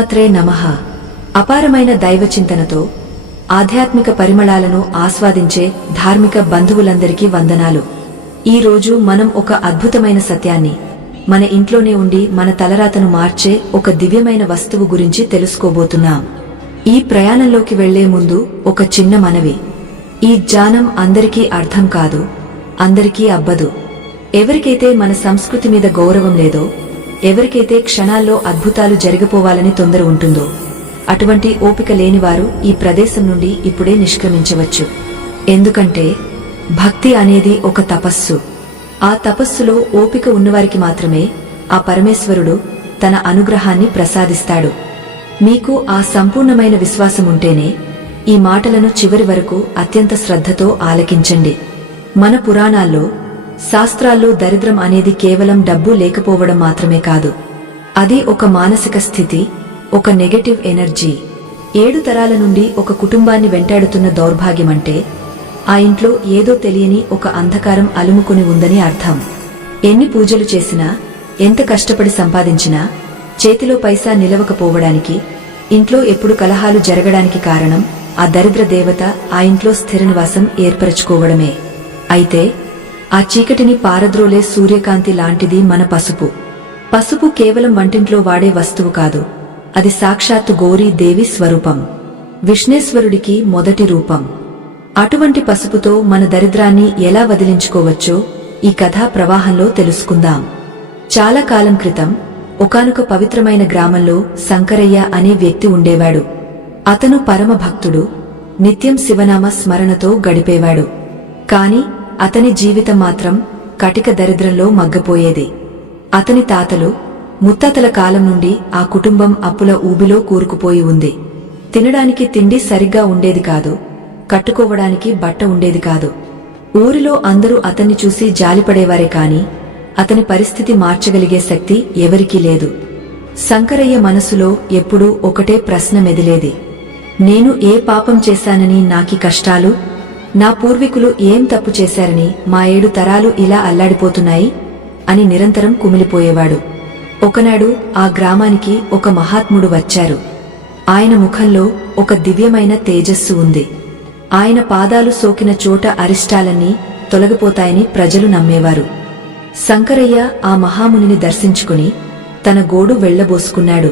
శ్రీమాత్రే నమః. అపారమైన దైవచింతనతో ఆధ్యాత్మిక పరిమళాలను ఆస్వాదించే ధార్మిక బంధువులందరికీ వందనాలు. ఈ రోజు మనం ఒక అద్భుతమైన సత్యాన్ని, మన ఇంట్లోనే ఉండి మన తలరాతను మార్చే ఒక దివ్యమైన వస్తువు గురించి తెలుసుకోబోతున్నాం. ఈ ప్రయాణంలోకి వెళ్లే ముందు ఒక చిన్న మనవి. ఈ జ్ఞానం అందరికీ అర్థం కాదు, అందరికీ అబ్బదు. ఎవరికైతే మన సంస్కృతి మీద గౌరవం లేదో, ఎవరికైతే క్షణాల్లో అద్భుతాలు జరిగిపోవాలని తొందర ఉంటుందో, అటువంటి ఓపిక లేనివారు ఈ ప్రదేశం నుండి ఇప్పుడే నిష్క్రమించవచ్చు. ఎందుకంటే భక్తి అనేది ఒక తపస్సు. ఆ తపస్సులో ఓపిక ఉన్నవారికి మాత్రమే ఆ పరమేశ్వరుడు తన అనుగ్రహాన్ని ప్రసాదిస్తాడు. మీకు ఆ సంపూర్ణమైన విశ్వాసం ఉంటేనే ఈ మాటలను చివరి వరకు అత్యంత శ్రద్ధతో ఆలకించండి. మన పురాణాల్లో, శాస్త్రాల్లో దరిద్రం అనేది కేవలం డబ్బు లేకపోవడం మాత్రమే కాదు. అది ఒక మానసిక స్థితి, ఒక నెగటివ్ ఎనర్జీ. 7 తరాల నుండి ఒక కుటుంబాన్ని వెంటాడుతున్న దౌర్భాగ్యమంటే ఆ ఇంట్లో ఏదో తెలియని ఒక అంధకారం అలుముకుని ఉందని అర్థం. ఎన్ని పూజలు చేసినా, ఎంత కష్టపడి సంపాదించినా చేతిలో పైసా నిలవకపోవడానికి, ఇంట్లో ఎప్పుడు కలహాలు జరగడానికి కారణం ఆ దరిద్ర దేవత ఆ ఇంట్లో స్థిర నివాసం ఏర్పరచుకోవడమే. అయితే ఆ చీకటిని పారద్రోలే సూర్యకాంతి లాంటిది మన పసుపు. పసుపు కేవలం వంటింట్లో వాడే వస్తువు కాదు, అది సాక్షాత్తు గౌరీ దేవి స్వరూపం, విష్ణేశ్వరుడికి మొదటి రూపం. అటువంటి పసుపుతో మన దరిద్రాన్ని ఎలా వదిలించుకోవచ్చో ఈ కథా ప్రవాహంలో తెలుసుకుందాం. చాలా కాలం క్రితం ఒకానొక పవిత్రమైన గ్రామంలో శంకరయ్య అనే వ్యక్తి ఉండేవాడు. అతను పరమ భక్తుడు, నిత్యం శివనామ స్మరణతో గడిపేవాడు. కాని అతని జీవితం మాత్రం కటిక దరిద్రంలో మగ్గపోయేది. అతని తాతలు, ముత్తాతల కాలం నుండి ఆ కుటుంబం అప్పుల ఊబిలో కూరుకుపోయి ఉంది. తినడానికి తిండి సరిగ్గా ఉండేది కాదు, కట్టుకోవడానికి బట్ట ఉండేది కాదు. ఊరిలో అందరూ అతన్ని చూసి జాలిపడేవారే కాని అతని పరిస్థితి మార్చగలిగే శక్తి ఎవరికీ లేదు. శంకరయ్య మనసులో ఎప్పుడూ ఒకటే ప్రశ్న మెదిలేది. నేను ఏ పాపం చేశానని నాకీ కష్టాలు? నా పూర్వీకులు ఏం తప్పు చేశారని మా 7 తరాలు ఇలా అల్లాడిపోతున్నాయి అని నిరంతరం కుమిలిపోయేవాడు. ఒకనాడు ఆ గ్రామానికి ఒక మహాత్ముడు వచ్చారు. ఆయన ముఖంలో ఒక దివ్యమైన తేజస్సు ఉంది. ఆయన పాదాలు సోకిన చోట అరిష్టాలన్నీ తొలగిపోతాయని ప్రజలు నమ్మేవారు. శంకరయ్య ఆ మహామునిని దర్శించుకుని తన గోడు వెళ్లబోసుకున్నాడు.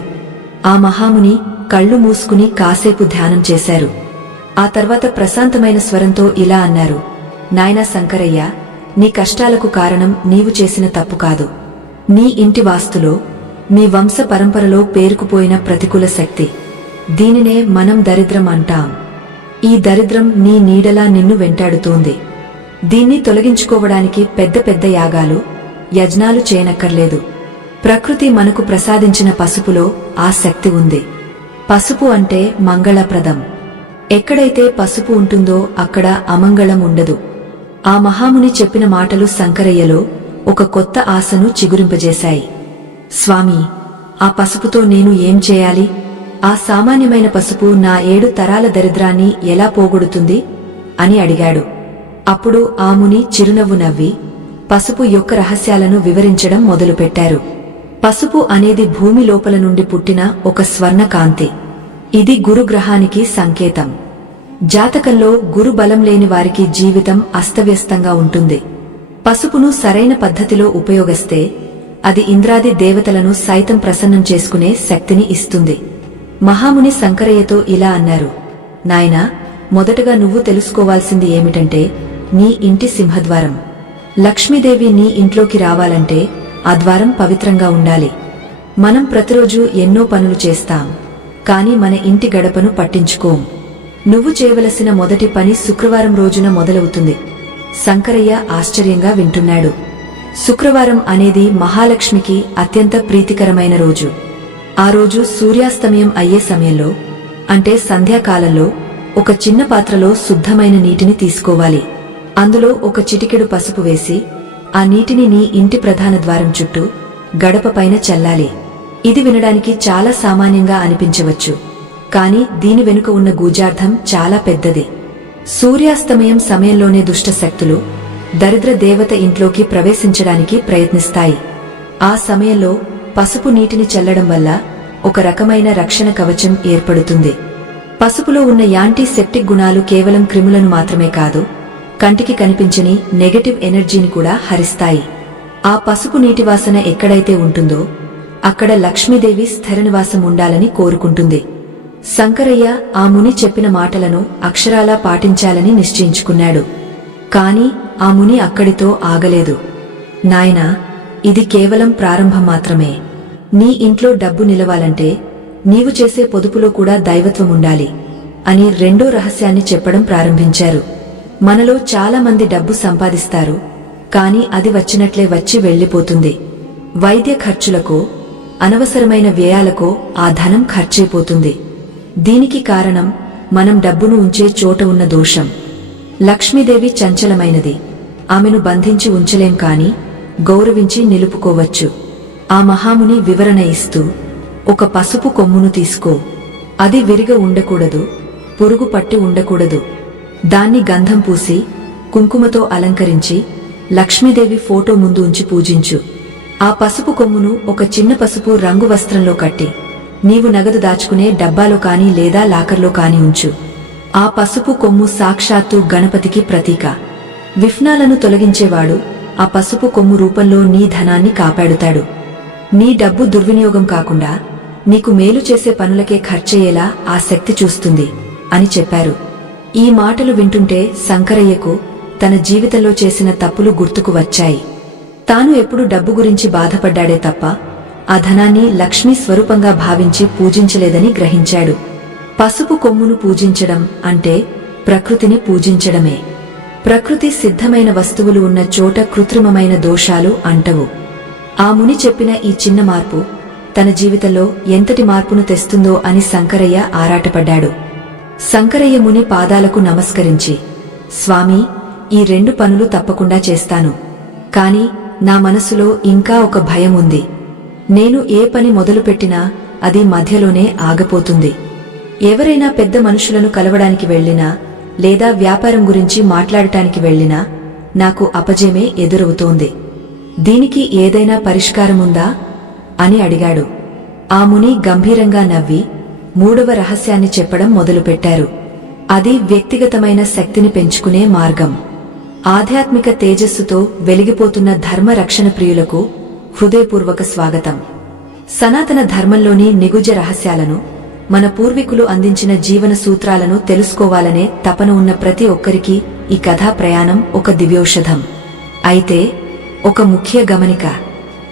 ఆ మహాముని కళ్ళు మూసుకుని కాసేపు ధ్యానం చేశారు. ఆ తర్వాత ప్రశాంతమైన స్వరంతో ఇలా అన్నారు: నాయనా శంకరయ్య, నీ కష్టాలకు కారణం నీవు చేసిన తప్పు కాదు. నీ ఇంటి వాస్తులో, మీ వంశ పరంపరలో పేరుకుపోయిన ప్రతికూల శక్తి. దీనినే మనం దరిద్రం అంటాం. ఈ దరిద్రం నీ నీడలా నిన్ను వెంటాడుతోంది. దీన్ని తొలగించుకోవడానికి పెద్ద పెద్ద యాగాలు, యజ్ఞాలు చేయనక్కర్లేదు. ప్రకృతి మనకు ప్రసాదించిన పసుపులో ఆ శక్తి ఉంది. పసుపు అంటే మంగళప్రదం. ఎక్కడైతే పసుపు ఉంటుందో అక్కడ అమంగళం ఉండదు. ఆ మహాముని చెప్పిన మాటలు శంకరయ్యలో ఒక కొత్త ఆశను చిగురింపజేశాయి. స్వామీ, ఆ పసుపుతో నేను ఏం చేయాలి? ఆ సామాన్యమైన పసుపు నా 7 తరాల దరిద్రాన్ని ఎలా పోగొడుతుంది అని అడిగాడు. అప్పుడు ఆ ముని చిరునవ్వు నవ్వి పసుపు యొక్క రహస్యాలను వివరించడం మొదలుపెట్టారు. పసుపు అనేది భూమి లోపల నుండి పుట్టిన ఒక స్వర్ణ కాంతి. ఇది గురుగ్రహానికి సంకేతం. జాతకంలో గురు బలం లేని వారికి జీవితం అస్తవ్యస్తంగా ఉంటుంది. పసుపును సరైన పద్ధతిలో ఉపయోగిస్తే అది ఇంద్రాది దేవతలను సైతం ప్రసన్నం చేసుకునే శక్తిని ఇస్తుంది. మహాముని శంకరయ్యతో ఇలా అన్నారు: నాయనా, మొదటగా నువ్వు తెలుసుకోవాల్సింది ఏమిటంటే నీ ఇంటి సింహద్వారం. లక్ష్మీదేవి నీ ఇంట్లోకి రావాలంటే ఆ ద్వారం పవిత్రంగా ఉండాలి. మనం ప్రతిరోజు ఎన్నో పనులు చేస్తాం, కాని మన ఇంటి గడపను పట్టించుకోం. నువ్వు చేయవలసిన మొదటి పని శుక్రవారం రోజున మొదలవుతుంది. శంకరయ్య ఆశ్చర్యంగా వింటున్నాడు. శుక్రవారం అనేది మహాలక్ష్మికి అత్యంత ప్రీతికరమైన రోజు. ఆ రోజు సూర్యాస్తమయం అయ్యే సమయంలో, అంటే సంధ్యాకాలంలో, ఒక చిన్న పాత్రలో శుద్ధమైన నీటిని తీసుకోవాలి. అందులో ఒక చిటికెడు పసుపు వేసి ఆ నీటిని నీ ఇంటి ప్రధాన ద్వారం చుట్టూ, గడప పైన చల్లాలి. ఇది వినడానికి చాలా సామాన్యంగా అనిపించవచ్చు, కాని దీని వెనుక ఉన్న గూఢార్థం చాలా పెద్దది. సూర్యాస్తమయం సమయంలోనే దుష్ట శక్తులు, దరిద్ర దేవత ఇంట్లోకి ప్రవేశించడానికి ప్రయత్నిస్తాయి. ఆ సమయంలో పసుపు నీటిని చల్లడం వల్ల ఒక రకమైన రక్షణ కవచం ఏర్పడుతుంది. పసుపులో ఉన్న యాంటీసెప్టిక్ గుణాలు కేవలం క్రిములను మాత్రమే కాదు, కంటికి కనిపించని నెగటివ్ ఎనర్జీని కూడా హరిస్తాయి. ఆ పసుపు నీటి వాసన ఎక్కడైతే ఉంటుందో అక్కడ లక్ష్మీదేవి స్థిరనివాసం ఉండాలని కోరుకుంటుంది. శంకరయ్య ఆ ముని చెప్పిన మాటలను అక్షరాలా పాటించాలని నిశ్చయించుకున్నాడు. కాని ఆ ముని అక్కడితో ఆగలేదు. నాయనా, ఇది కేవలం ప్రారంభం మాత్రమే. నీ ఇంట్లో డబ్బు నిలవాలంటే నీవు చేసే పొదుపులో కూడా దైవత్వం ఉండాలి అని రెండో రహస్యాన్ని చెప్పడం ప్రారంభించారు. మనలో చాలా మంది డబ్బు సంపాదిస్తారు, కాని అది వచ్చినట్లే వచ్చి వెళ్లిపోతుంది. వైద్య ఖర్చులకో అనవసరమైన వ్యయాలకో ఆ ధనం ఖర్చయిపోతుంది. దీనికి కారణం మనం డబ్బును ఉంచే చోట ఉన్న దోషం. లక్ష్మీదేవి చంచలమైనది. ఆమెను బంధించి ఉంచలేం కాని గౌరవించి నిలుపుకోవచ్చు. ఆ మహాముని వివరణ ఇస్తూ, ఒక పసుపు కొమ్మును తీసుకో. అది విరిగ ఉండకూడదు, పురుగు పట్టి ఉండకూడదు. దాన్ని గంధం పూసి కుంకుమతో అలంకరించి లక్ష్మీదేవి ఫోటో ముందు ఉంచి పూజించు. ఆ పసుపు కొమ్మును ఒక చిన్న పసుపు రంగు వస్త్రంలో కట్టి నీవు నగదు దాచుకునే డబ్బాలో కాని లేదా లాకర్లో కాని ఉంచు. ఆ పసుపు కొమ్ము సాక్షాత్తు గణపతికి ప్రతీక. విఘ్నాలను తొలగించేవాడు ఆ పసుపు కొమ్ము రూపంలో నీ ధనాన్ని కాపాడుతాడు. నీ డబ్బు దుర్వినియోగం కాకుండా నీకు మేలు చేసే పనులకే ఖర్చయ్యేలా ఆ శక్తి చూస్తుంది అని చెప్పారు. ఈ మాటలు వింటుంటే శంకరయ్యకు తన జీవితంలో చేసిన తప్పులు గుర్తుకు వచ్చాయి. తాను ఎప్పుడు డబ్బు గురించి బాధపడ్డాడే తప్ప ఆ ధనాన్ని లక్ష్మీ స్వరూపంగా భావించి పూజించలేదని గ్రహించాడు. పసుపు కొమ్మును పూజించడం అంటే ప్రకృతిని పూజించడమే. ప్రకృతి సిద్ధమైన వస్తువులు ఉన్న చోట కృత్రిమమైన దోషాలు అంటవు. ఆ ముని చెప్పిన ఈ చిన్న మార్పు తన జీవితంలో ఎంతటి మార్పును తెస్తుందో అని శంకరయ్య ఆరాటపడ్డాడు. శంకరయ్య ముని పాదాలకు నమస్కరించి, స్వామీ, ఈ 2 పనులు తప్పకుండా చేస్తాను. కాని నా మనసులో ఇంకా ఒక భయం ఉంది. నేను ఏ పని మొదలుపెట్టినా అది మధ్యలోనే ఆగపోతుంది. ఎవరైనా పెద్ద మనుషులను కలవడానికి వెళ్లినా లేదా వ్యాపారం గురించి మాట్లాడటానికి వెళ్లినా నాకు అపజయమే ఎదురవుతోంది. దీనికి ఏదైనా పరిష్కారముందా అని అడిగాడు. ఆ ముని గంభీరంగా నవ్వి 3వ రహస్యాన్ని చెప్పడం మొదలుపెట్టారు. అది వ్యక్తిగతమైన శక్తిని పెంచుకునే మార్గం. ఆధ్యాత్మిక తేజస్సుతో వెలిగిపోతున్న ధర్మ రక్షణ ప్రియులకు హృదయపూర్వక స్వాగతం. సనాతన ధర్మంలోని నిగుజ రహస్యాలను, మన పూర్వీకులు అందించిన జీవన సూత్రాలను తెలుసుకోవాలనే తపన ఉన్న ప్రతి ఒక్కరికి ఈ కథా ప్రయాణం ఒక దివ్యౌషధం. అయితే ఒక ముఖ్య గమనిక,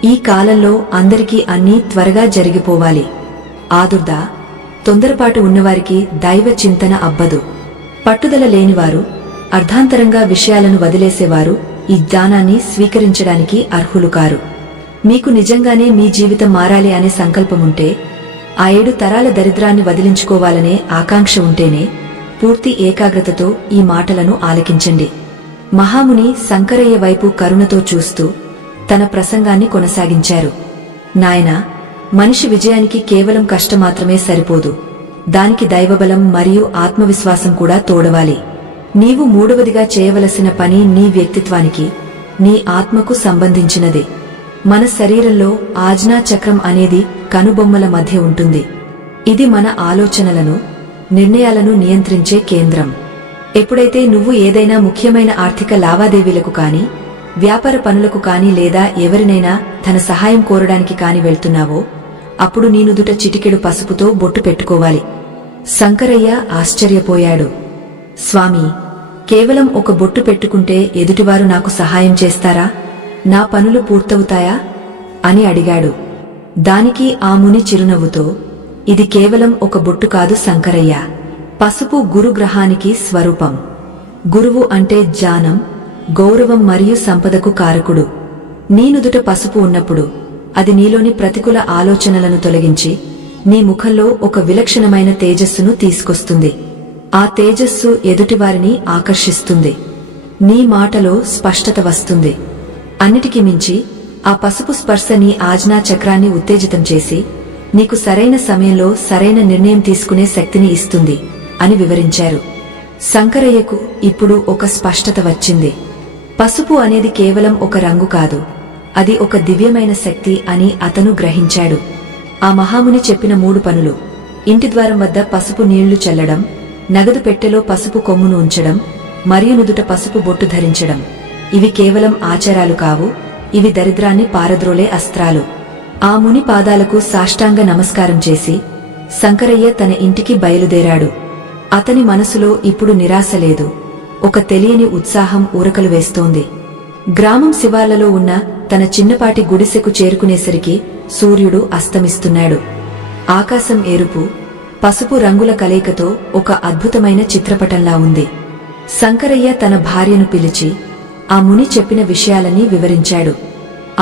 ఈ కాలంలో అందరికీ అన్నీ త్వరగా జరిగిపోవాలి. ఆదుర్ద, తొందరపాటు ఉన్నవారికి దైవ చింతన అబ్బదు. పట్టుదల లేనివారు, అర్ధాంతరంగా విషయాలను వదిలేసేవారు ఈ జ్ఞానాన్ని స్వీకరించడానికి అర్హులు కారు. మీకు నిజంగానే మీ జీవితం మారాలి అనే సంకల్పముంటే, ఆ 7 తరాల దరిద్రాన్ని వదిలించుకోవాలనే ఆకాంక్ష ఉంటేనే పూర్తి ఏకాగ్రతతో ఈ మాటలను ఆలకించండి. మహాముని శంకరయ్య వైపు కరుణతో చూస్తూ తన ప్రసంగాన్ని కొనసాగించారు. నాయనా, మనిషి విజయానికి కేవలం కష్టం మాత్రమే సరిపోదు. దానికి దైవబలం మరియు ఆత్మవిశ్వాసం కూడా తోడవాలి. నీవు 3వదిగా చేయవలసిన పని నీ వ్యక్తిత్వానికి, నీ ఆత్మకు సంబంధించినది. మన శరీరంలో ఆజ్ఞా చక్రం అనేది కనుబొమ్మల మధ్య ఉంటుంది. ఇది మన ఆలోచనలను, నిర్ణయాలను నియంత్రించే కేంద్రం. ఎప్పుడైతే నువ్వు ఏదైనా ముఖ్యమైన ఆర్థిక లావాదేవీలకు కాని, వ్యాపార పనులకు కాని లేదా ఎవరినైనా తన సహాయం కోరడానికి కాని వెళ్తున్నావో అప్పుడు నీ నుదుట చిటికెడు పసుపుతో బొట్టు పెట్టుకోవాలి. శంకరయ్య ఆశ్చర్యపోయాడు. స్వామీ, కేవలం ఒక బొట్టు పెట్టుకుంటే ఎదుటివారు నాకు సహాయం చేస్తారా? నా పనులు పూర్తవుతాయా అని అడిగాడు. దానికి ఆ ముని చిరునవ్వుతో, ఇది కేవలం ఒక బొట్టు కాదు శంకరయ్య. పసుపు గురుగ్రహానికి స్వరూపం. గురువు అంటే జ్ఞానం, గౌరవం మరియు సంపదకు కారకుడు. నీ నుదుట పసుపు ఉన్నప్పుడు అది నీలోని ప్రతికూల ఆలోచనలను తొలగించి నీ ముఖంలో ఒక విలక్షణమైన తేజస్సును తీసుకొస్తుంది. ఆ తేజస్సు ఎదుటివారిని ఆకర్షిస్తుంది. నీ మాటలో స్పష్టత వస్తుంది. అన్నిటికీ మించి ఆ పసుపు స్పర్శ నీ ఆజ్ఞా చక్రాన్ని ఉత్తేజితం చేసి నీకు సరైన సమయంలో సరైన నిర్ణయం తీసుకునే శక్తిని ఇస్తుంది అని వివరించారు. శంకరయ్యకు ఇప్పుడు ఒక స్పష్టత వచ్చింది. పసుపు అనేది కేవలం ఒక రంగు కాదు, అది ఒక దివ్యమైన శక్తి అని అతను గ్రహించాడు. ఆ మహాముని చెప్పిన 3 పనులు: ఇంటి ద్వారం వద్ద పసుపు నీళ్లు చల్లడం, నగదు పెట్టెలో పసుపు కొమ్మును ఉంచడం, మరియు నుదుట పసుపు బొట్టు ధరించడం. ఇవి కేవలం ఆచారాలు కావు, ఇవి దరిద్రాన్ని పారద్రోలే అస్త్రాలు. ఆ ముని పాదాలకు సాష్టాంగ నమస్కారం చేసి శంకరయ్య తన ఇంటికి బయలుదేరాడు. అతని మనసులో ఇప్పుడు నిరాశ లేదు, ఒక తెలియని ఉత్సాహం ఊరకలు వేస్తోంది. గ్రామం శివార్లలో ఉన్న తన చిన్నపాటి గుడిసెకు చేరుకునేసరికి సూర్యుడు అస్తమిస్తున్నాడు. ఆకాశం ఎరుపు, పసుపు రంగుల కలయికతో ఒక అద్భుతమైన చిత్రపటంలా ఉంది. శంకరయ్య తన భార్యను పిలిచి ఆ ముని చెప్పిన విషయాలన్నీ వివరించాడు.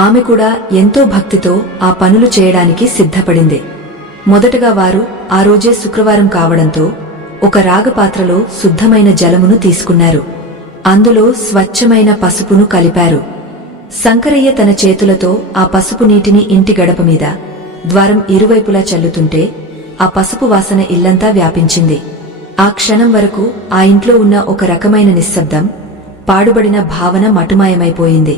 ఆమె కూడా ఎంతో భక్తితో ఆ పనులు చేయడానికి సిద్ధపడింది. మొదటగా వారు ఆ రోజే శుక్రవారం కావడంతో ఒక రాగపాత్రలో శుద్ధమైన జలమును తీసుకున్నారు. అందులో స్వచ్ఛమైన పసుపును కలిపారు. శంకరయ్య తన చేతులతో ఆ పసుపు నీటిని ఇంటి గడప మీద, ద్వారం ఇరువైపులా చల్లుతుంటే ఆ పసుపు వాసన ఇల్లంతా వ్యాపించింది. ఆ క్షణం వరకు ఆ ఇంట్లో ఉన్న ఒక రకమైన నిశ్శబ్దం, పాడుబడిన భావన మటుమాయమైపోయింది.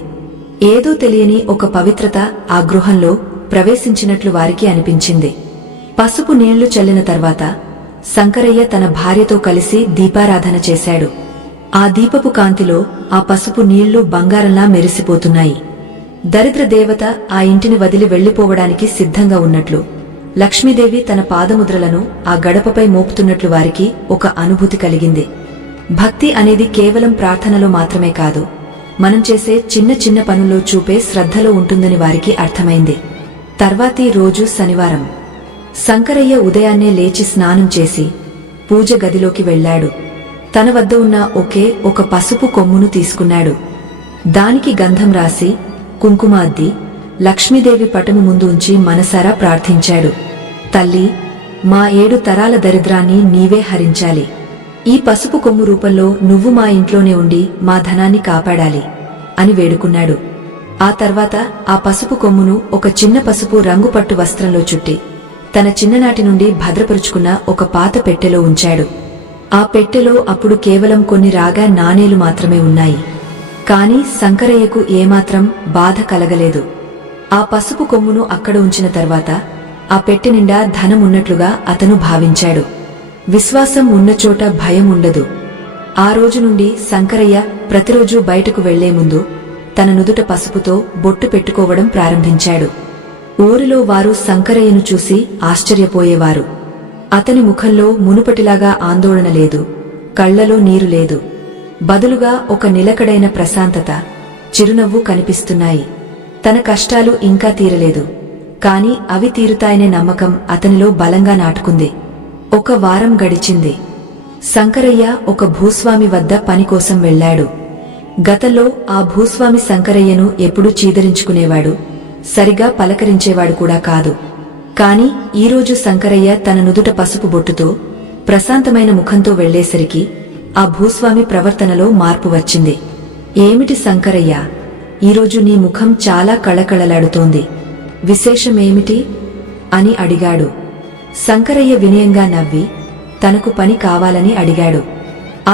ఏదో తెలియని ఒక పవిత్రత ఆ గృహంలో ప్రవేశించినట్లు వారికి అనిపించింది. పసుపు నీళ్లు చల్లిన తర్వాత శంకరయ్య తన భార్యతో కలిసి దీపారాధన చేశాడు. ఆ దీపపు కాంతిలో ఆ పసుపు నీళ్లు బంగారంలా మెరిసిపోతున్నాయి. దరిద్ర దేవత ఆ ఇంటిని వదిలి వెళ్లిపోవడానికి సిద్ధంగా ఉన్నట్లు, లక్ష్మీదేవి తన పాదముద్రలను ఆ గడపపై మోపుతున్నట్లు వారికి ఒక అనుభూతి కలిగింది. భక్తి అనేది కేవలం ప్రార్థనలో మాత్రమే కాదు, మనం చేసే చిన్న చిన్న పనుల్లో చూపే శ్రద్ధలో ఉంటుందని వారికి అర్థమైంది. తర్వాతి రోజు శనివారం. శంకరయ్య ఉదయాన్నే లేచి స్నానం చేసి పూజ గదిలోకి వెళ్లాడు. తన వద్ద ఉన్న ఒకే ఒక పసుపు కొమ్మును తీసుకున్నాడు. దానికి గంధం రాసి కుంకుమ అద్ది లక్ష్మీదేవి పటము ముందు ఉంచి మనసారా ప్రార్థించాడు. తల్లి, మా 7 తరాల దరిద్రాన్ని నీవే హరించాలి. ఈ పసుపు కొమ్ము రూపంలో నువ్వు మా ఇంట్లోనే ఉండి మా ధనాన్ని కాపాడాలి అని వేడుకున్నాడు. ఆ తర్వాత ఆ పసుపు కొమ్మును ఒక చిన్న పసుపు రంగు పట్టు వస్త్రంలో చుట్టి తన చిన్ననాటి నుండి భద్రపరుచుకున్న ఒక పాత పెట్టెలో ఉంచాడు. ఆ పెట్టెలో అప్పుడు కేవలం కొన్ని రాగా నాణేలు మాత్రమే ఉన్నాయి. కాని శంకరయ్యకు ఏమాత్రం బాధ కలగలేదు. ఆ పసుపు కొమ్మును అక్కడ ఉంచిన తర్వాత ఆ పెట్టె నిండా ధనమున్నట్లుగా అతను భావించాడు. విశ్వాసం ఉన్నచోట భయం ఉండదు. ఆ రోజు నుండి శంకరయ్య ప్రతిరోజూ బయటకు వెళ్లే ముందు తన నుదుట పసుపుతో బొట్టు పెట్టుకోవడం ప్రారంభించాడు. ఊరిలో వారు శంకరయ్యను చూసి ఆశ్చర్యపోయేవారు. అతని ముఖంలో మునుపటిలాగా ఆందోళన లేదు, కళ్లలో నీరు లేదు. బదులుగా ఒక నిలకడైన ప్రశాంతత, చిరునవ్వు కనిపిస్తున్నాయి. తన కష్టాలు ఇంకా తీరలేదు, కాని అవి తీరుతాయనే నమ్మకం అతనిలో బలంగా నాటుకుంది. 1 వారం గడిచింది. శంకరయ్య ఒక భూస్వామి వద్ద పనికోసం వెళ్లాడు. గతంలో ఆ భూస్వామి శంకరయ్యను ఎప్పుడూ చీదరించుకునేవాడు, సరిగా పలకరించేవాడు కూడా కాదు. కాని ఈరోజు శంకరయ్య తన నుదుట పసుపు బొట్టుతో ప్రశాంతమైన ముఖంతో వెళ్లేసరికి ఆ భూస్వామి ప్రవర్తనలో మార్పు వచ్చింది. ఏమిటి శంకరయ్య, ఈరోజు నీ ముఖం చాలా కళకళలాడుతోంది, విశేషమేమిటి అని అడిగాడు. శంకరయ్య వినయంగా నవ్వి తనకు పని కావాలని అడిగాడు.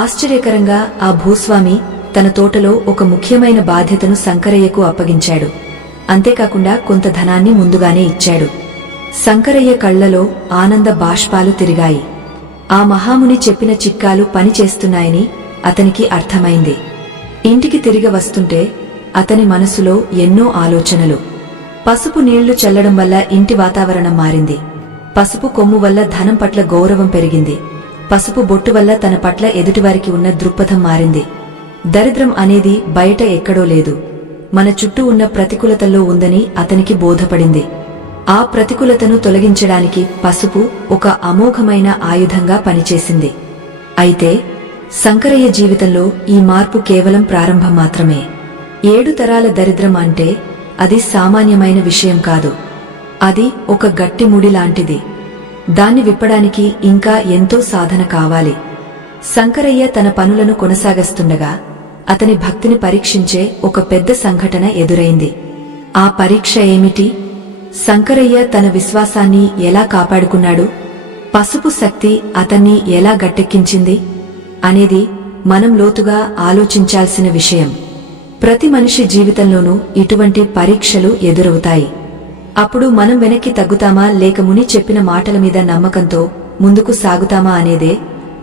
ఆశ్చర్యకరంగా ఆ భూస్వామి తన తోటలో ఒక ముఖ్యమైన బాధ్యతను శంకరయ్యకు అప్పగించాడు. అంతేకాకుండా కొంత ధనాన్ని ముందుగానే ఇచ్చాడు. శంకరయ్య కళ్లలో ఆనంద బాష్పాలు తిరిగాయి. ఆ మహాముని చెప్పిన చిట్కాలు పనిచేస్తున్నాయని అతనికి అర్థమైంది. ఇంటికి తిరిగి వస్తుంటే అతని మనసులో ఎన్నో ఆలోచనలు. పసుపు నీళ్లు చల్లడం వల్ల ఇంటి వాతావరణం మారింది. పసుపు కొమ్ము వల్ల ధనం పట్ల గౌరవం పెరిగింది. పసుపు బొట్టు వల్ల తన పట్ల ఎదుటివారికి ఉన్న దృక్పథం మారింది. దరిద్రం అనేది బయట ఎక్కడో లేదు, మన చుట్టూ ఉన్న ప్రతికూలతల్లో ఉందని అతనికి బోధపడింది. ఆ ప్రతికూలతను తొలగించడానికి పసుపు ఒక అమోఘమైన ఆయుధంగా పనిచేసింది. అయితే శంకరయ్య జీవితంలో ఈ మార్పు కేవలం ప్రారంభం మాత్రమే. 7 తరాల దరిద్రం అంటే అది సామాన్యమైన విషయం కాదు. అది ఒక గట్టి ముడి లాంటిది. దాన్ని విప్పడానికి ఇంకా ఎంతో సాధన కావాలి. శంకరయ్య తన పనులను కొనసాగిస్తుండగా అతని భక్తిని పరీక్షించే ఒక పెద్ద సంఘటన ఎదురైంది. ఆ పరీక్ష ఏమిటి? శంకరయ్య తన విశ్వాసాన్ని ఎలా కాపాడుకున్నాడు? పసుపు శక్తి అతన్ని ఎలా గట్టెక్కించింది అనేది మనం లోతుగా ఆలోచించాల్సిన విషయం. ప్రతి మనిషి జీవితంలోనూ ఇటువంటి పరీక్షలు ఎదురవుతాయి. అప్పుడు మనం వెనక్కి తగ్గుతామా లేక ముని చెప్పిన మాటల మీద నమ్మకంతో ముందుకు సాగుతామా అనేదే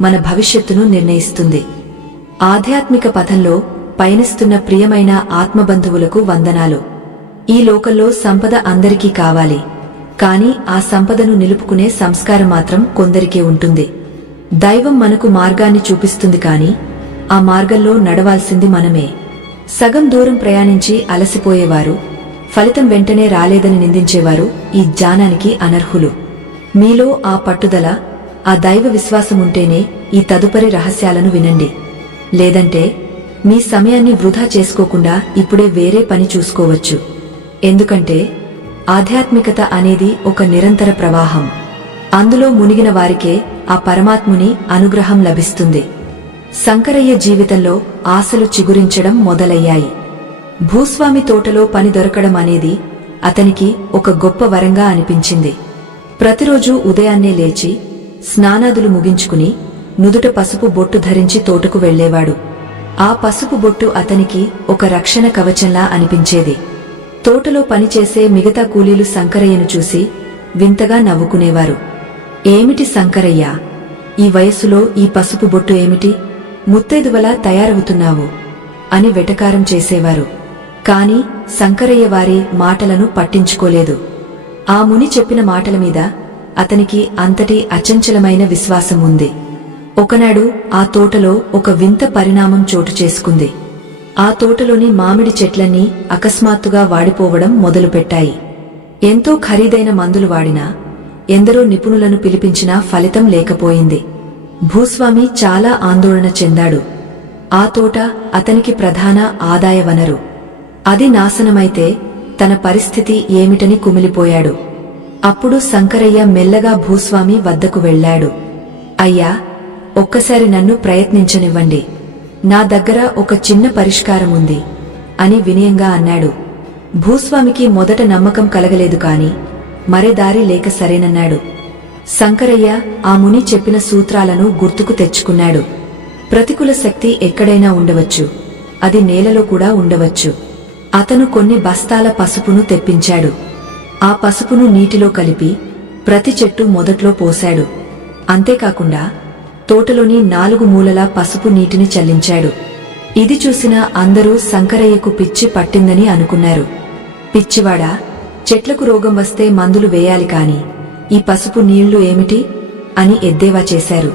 మన భవిష్యత్తును నిర్ణయిస్తుంది. ఆధ్యాత్మిక పథంలో పయనిస్తున్న ప్రియమైన ఆత్మబంధువులకు వందనాలు. ఈ లోకంలో సంపద అందరికీ కావాలి, కాని ఆ సంపదను నిలుపుకునే సంస్కారం మాత్రం కొందరికే ఉంటుంది. దైవం మనకు మార్గాన్ని చూపిస్తుంది కాని ఆ మార్గంలో నడవాల్సింది మనమే. సగం దూరం ప్రయాణించి అలసిపోయేవారు, ఫలితం వెంటనే రాలేదని నిందించేవారు ఈ జ్ఞానానికి అనర్హులు. మీలో ఆ పట్టుదల, ఆ దైవ విశ్వాసముంటేనే ఈ తదుపరి రహస్యాలను వినండి. లేదంటే మీ సమయాన్ని వృధా చేసుకోకుండా ఇప్పుడే వేరే పని చూసుకోవచ్చు. ఎందుకంటే ఆధ్యాత్మికత అనేది ఒక నిరంతర ప్రవాహం. అందులో మునిగిన వారికే ఆ పరమాత్ముని అనుగ్రహం లభిస్తుంది. శంకరయ్య జీవితంలో ఆశలు చిగురించడం మొదలయ్యాయి. భూస్వామి తోటలో పని దొరకడం అనేది అతనికి ఒక గొప్ప వరంగా అనిపించింది. ప్రతిరోజూ ఉదయాన్నే లేచి స్నానాదులు ముగించుకుని నుదుట పసుపు బొట్టు ధరించి తోటకు వెళ్లేవాడు. ఆ పసుపు బొట్టు అతనికి ఒక రక్షణ కవచంలా అనిపించేది. తోటలో పనిచేసే మిగతా కూలీలు శంకరయ్యను చూసి వింతగా నవ్వుకునేవారు. ఏమిటి శంకరయ్య, ఈ వయస్సులో ఈ పసుపు బొట్టు ఏమిటి, ముత్తైదువలా తయారవుతున్నావు అని వెటకారం చేసేవారు. కాని శంకరయ్య వారి మాటలను పట్టించుకోలేదు. ఆ ముని చెప్పిన మాటల మీద అతనికి అంతటి అచంచలమైన విశ్వాసం ఉంది. ఒకనాడు ఆ తోటలో ఒక వింత పరిణామం చోటు చేసుకుంది. ఆ తోటలోని మామిడి చెట్లన్నీ అకస్మాత్తుగా వాడిపోవడం మొదలుపెట్టాయి. ఎంతో ఖరీదైన మందులు వాడినా, ఎందరో నిపుణులను పిలిపించినా ఫలితం లేకపోయింది. భూస్వామి చాలా ఆందోళన చెందాడు. ఆ తోట అతనికి ప్రధాన ఆదాయ వనరు. అది నాశనమైతే తన పరిస్థితి ఏమిటని కుమిలిపోయాడు. అప్పుడు శంకరయ్య మెల్లగా భూస్వామి వద్దకు వెళ్లాడు. అయ్యా, ఒక్కసారి నన్ను ప్రయత్నించనివ్వండి. నా దగ్గర ఒక చిన్న పరిష్కారముంది అని వినయంగా అన్నాడు. భూస్వామికి మొదట నమ్మకం కలగలేదు కాని మరే దారి లేక సరేనన్నాడు. శంకరయ్య ఆ ముని చెప్పిన సూత్రాలను గుర్తుకు తెచ్చుకున్నాడు. ప్రతికూల శక్తి ఎక్కడైనా ఉండవచ్చు, అది నేలలో కూడా ఉండవచ్చు. అతను కొన్ని బస్తాల పసుపును తెప్పించాడు. ఆ పసుపును నీటిలో కలిపి ప్రతి చెట్టు మొదట్లో పోశాడు. అంతేకాకుండా తోటలోని 4 మూలలా పసుపు నీటిని చల్లించాడు. ఇది చూసిన అందరూ శంకరయ్యకు పిచ్చి పట్టిందని అనుకున్నారు. పిచ్చివాడా, చెట్లకు రోగం వస్తే మందులు వేయాలి కాని ఈ పసుపు నీళ్లు ఏమిటి అని ఎద్దేవా చేశారు.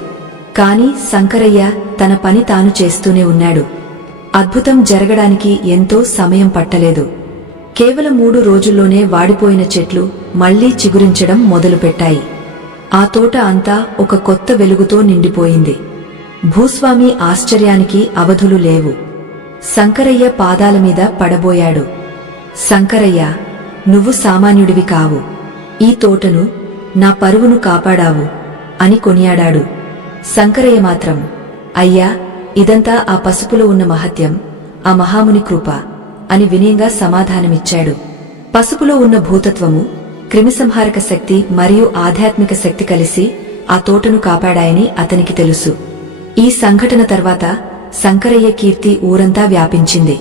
కాని శంకరయ్య తన పని తాను చేస్తూనే ఉన్నాడు. అద్భుతం జరగడానికి ఎంతో సమయం పట్టలేదు. కేవలం 3 రోజుల్లోనే వాడిపోయిన చెట్లు మళ్లీ చిగురించడం మొదలుపెట్టాయి. ఆ తోట అంతా ఒక కొత్త వెలుగుతో నిండిపోయింది. భూస్వామి ఆశ్చర్యానికి అవధులు లేవు. శంకరయ్య పాదాల మీద పడబోయాడు. శంకరయ్య, నువ్వు సామాన్యుడివి కావు. ఈ తోటను, నా పరువును కాపాడావు అని కొనియాడాడు. శంకరయ్య మాత్రం, అయ్యా, ఇదంతా ఆ పసుపులో ఉన్న మహత్యం, ఆ మహాముని కృప అని వినయంగా సమాధానమిచ్చాడు. పసుపులో ఉన్న భూతత్వము, క్రిమిసంహారక శక్తి మరియు ఆధ్యాత్మిక శక్తి కలిసి ఆ తోటను కాపాడాయని అతనికి తెలుసు. ఈ సంఘటన తర్వాత శంకరయ్య కీర్తి ఊరంతా వ్యాపించింది.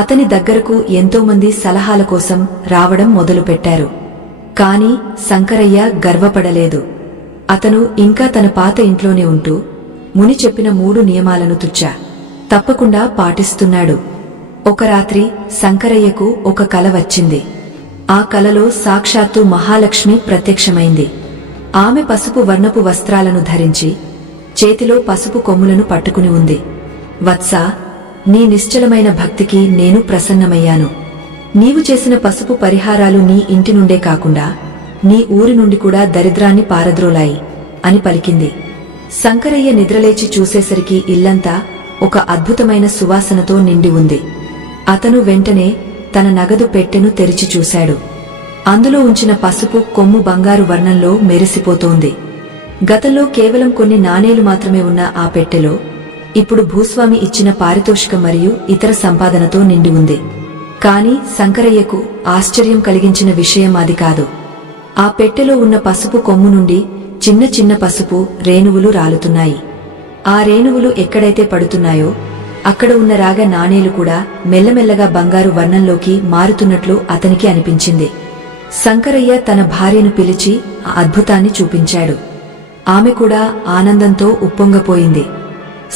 అతని దగ్గరకు ఎంతోమంది సలహాల కోసం రావడం మొదలుపెట్టారు. కాని శంకరయ్య గర్వపడలేదు. అతను ఇంకా తన పాత ఇంట్లోనే ఉంటూ ముని చెప్పిన 3 నియమాలను తప్పకుండా పాటిస్తున్నాడు. ఒక రాత్రి శంకరయ్యకు ఒక కల వచ్చింది. ఆ కలలో సాక్షాత్తు మహాలక్ష్మి ప్రత్యక్షమైంది. ఆమె పసుపు వర్ణపు వస్త్రాలను ధరించి చేతిలో పసుపు కొమ్ములను పట్టుకుని ఉంది. వత్సా, నీ నిశ్చలమైన భక్తికి నేను ప్రసన్నమయ్యాను. నీవు చేసిన పసుపు పరిహారాలు నీ ఇంటి నుండే కాకుండా నీ ఊరి నుండి కూడా దరిద్రాన్ని పారద్రోలాయి అని పలికింది. శంకరయ్య నిద్రలేచి చూసేసరికి ఇల్లంతా ఒక అద్భుతమైన సువాసనతో నిండి ఉంది. అతను వెంటనే తన నగదు పెట్టెను తెరిచి చూశాడు. అందులో ఉంచిన పసుపు కొమ్ము బంగారు వర్ణంలో మెరిసిపోతోంది. గతంలో కేవలం కొన్ని నాణేలు మాత్రమే ఉన్న ఆ పెట్టెలో ఇప్పుడు భూస్వామి ఇచ్చిన పారితోషికం మరియు ఇతర సంపాదనతో నిండి ఉంది. కాని శంకరయ్యకు ఆశ్చర్యం కలిగించిన విషయం అది కాదు. ఆ పెట్టెలో ఉన్న పసుపు కొమ్ము నుండి చిన్న చిన్న పసుపు రేణువులు రాలుతున్నాయి. ఆ రేణువులు ఎక్కడైతే పడుతున్నాయో అక్కడ ఉన్న రాగ నాణేలు కూడా మెల్లమెల్లగా బంగారు వర్ణంలోకి మారుతున్నట్లు అతనికి అనిపించింది. శంకరయ్య తన భార్యను పిలిచి ఆ అద్భుతాన్ని చూపించాడు. ఆమె కూడా ఆనందంతో ఉప్పొంగపోయింది.